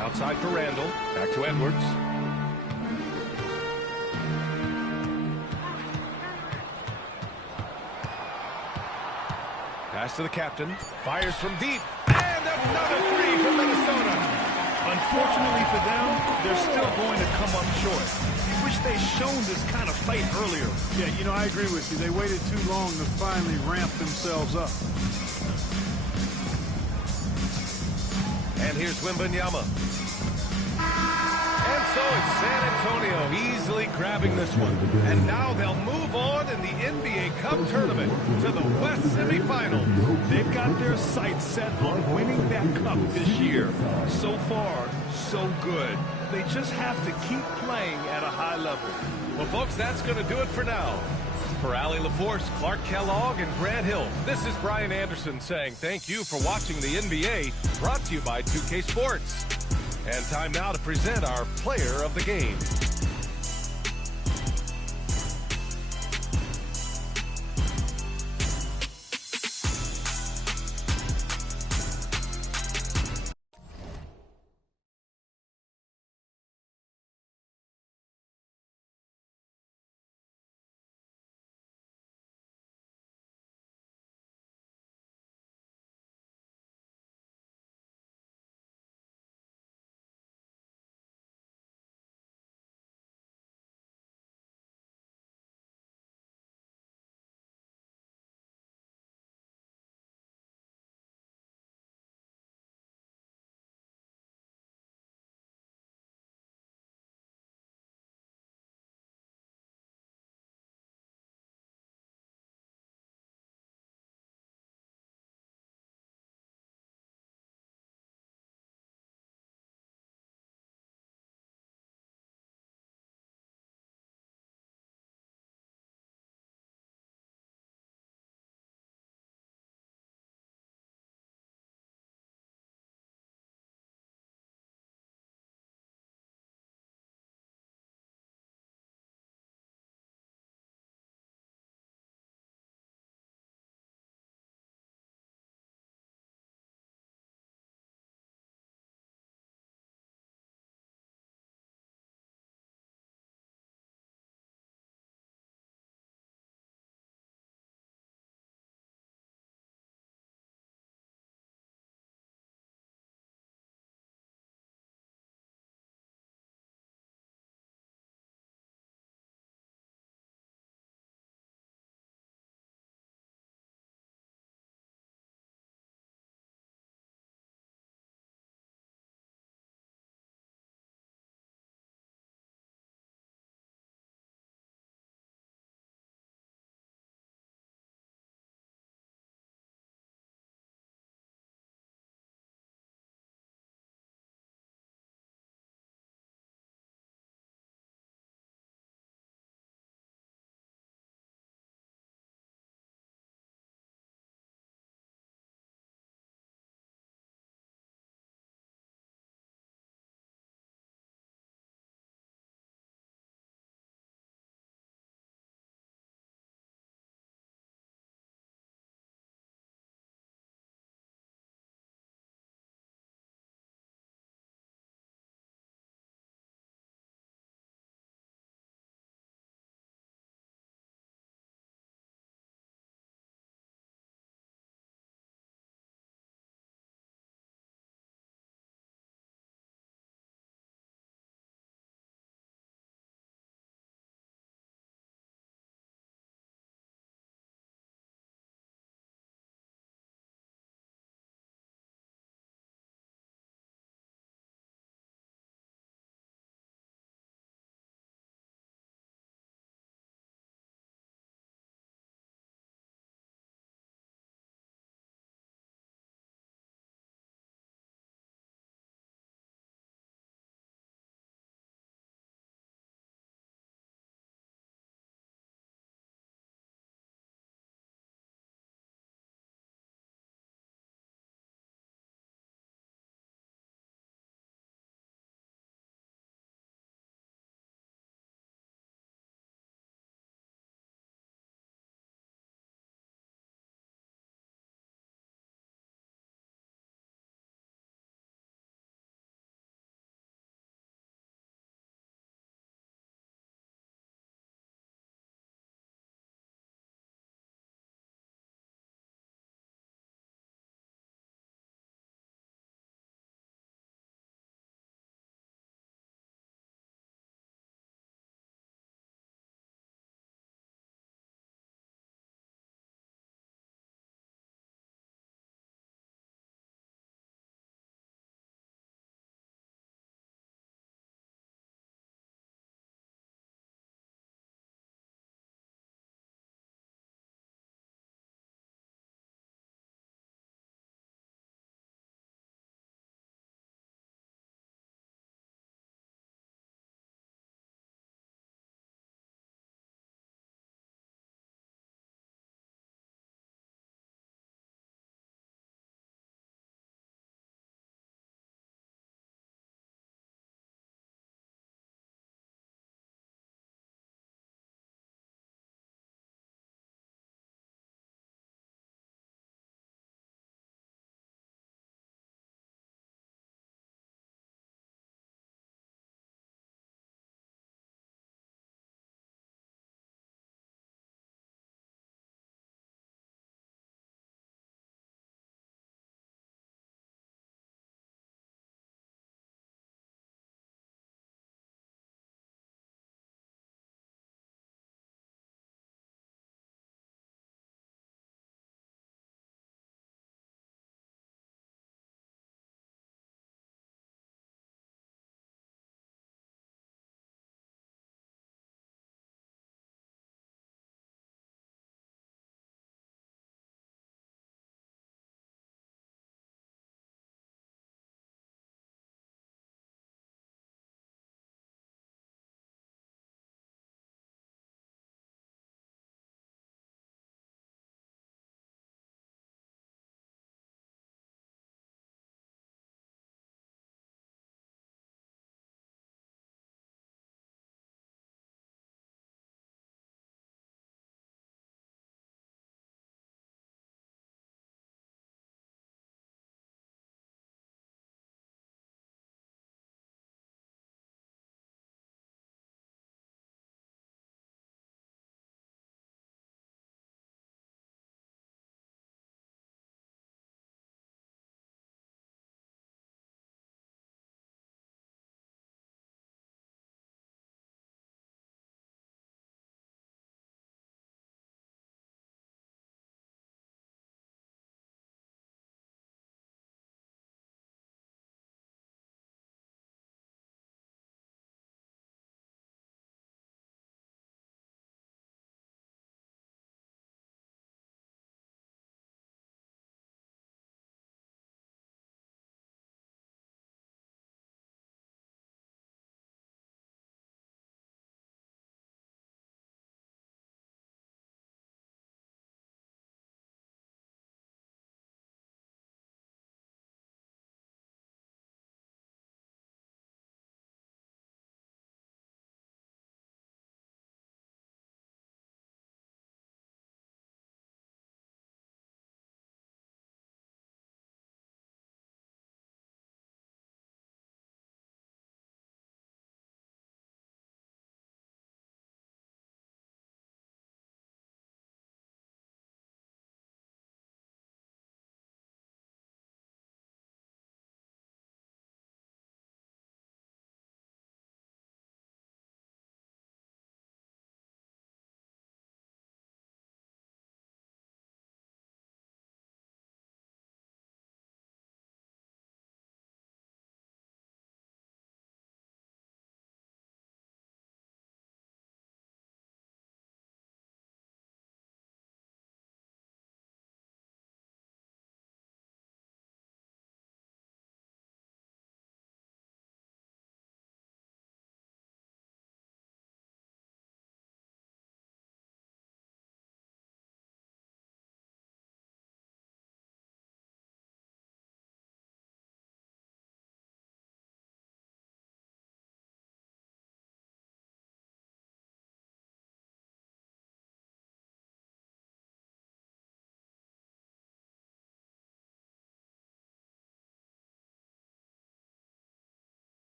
Outside for Randall. Back to Edwards. Pass to the captain. Fires from deep. And another 3 from Minnesota. Unfortunately for them, they're still going to come up short. I wish they'd shown this kind of fight earlier. Yeah, you know, I agree with you. They waited too long to finally ramp themselves up. And here's Wembanyama. And so it's San Antonio easily grabbing this one. And now they'll move on in the NBA Cup tournament to the West semifinals. They've got their sights set on winning that cup this year. So far, so good. They just have to keep playing at a high level. Well, folks, that's going to do it for now. For Allie LaForce, Clark Kellogg, and Grant Hill, this is Brian Anderson saying thank you for watching the NBA, brought to you by 2K Sports. And time now to present our player of the game.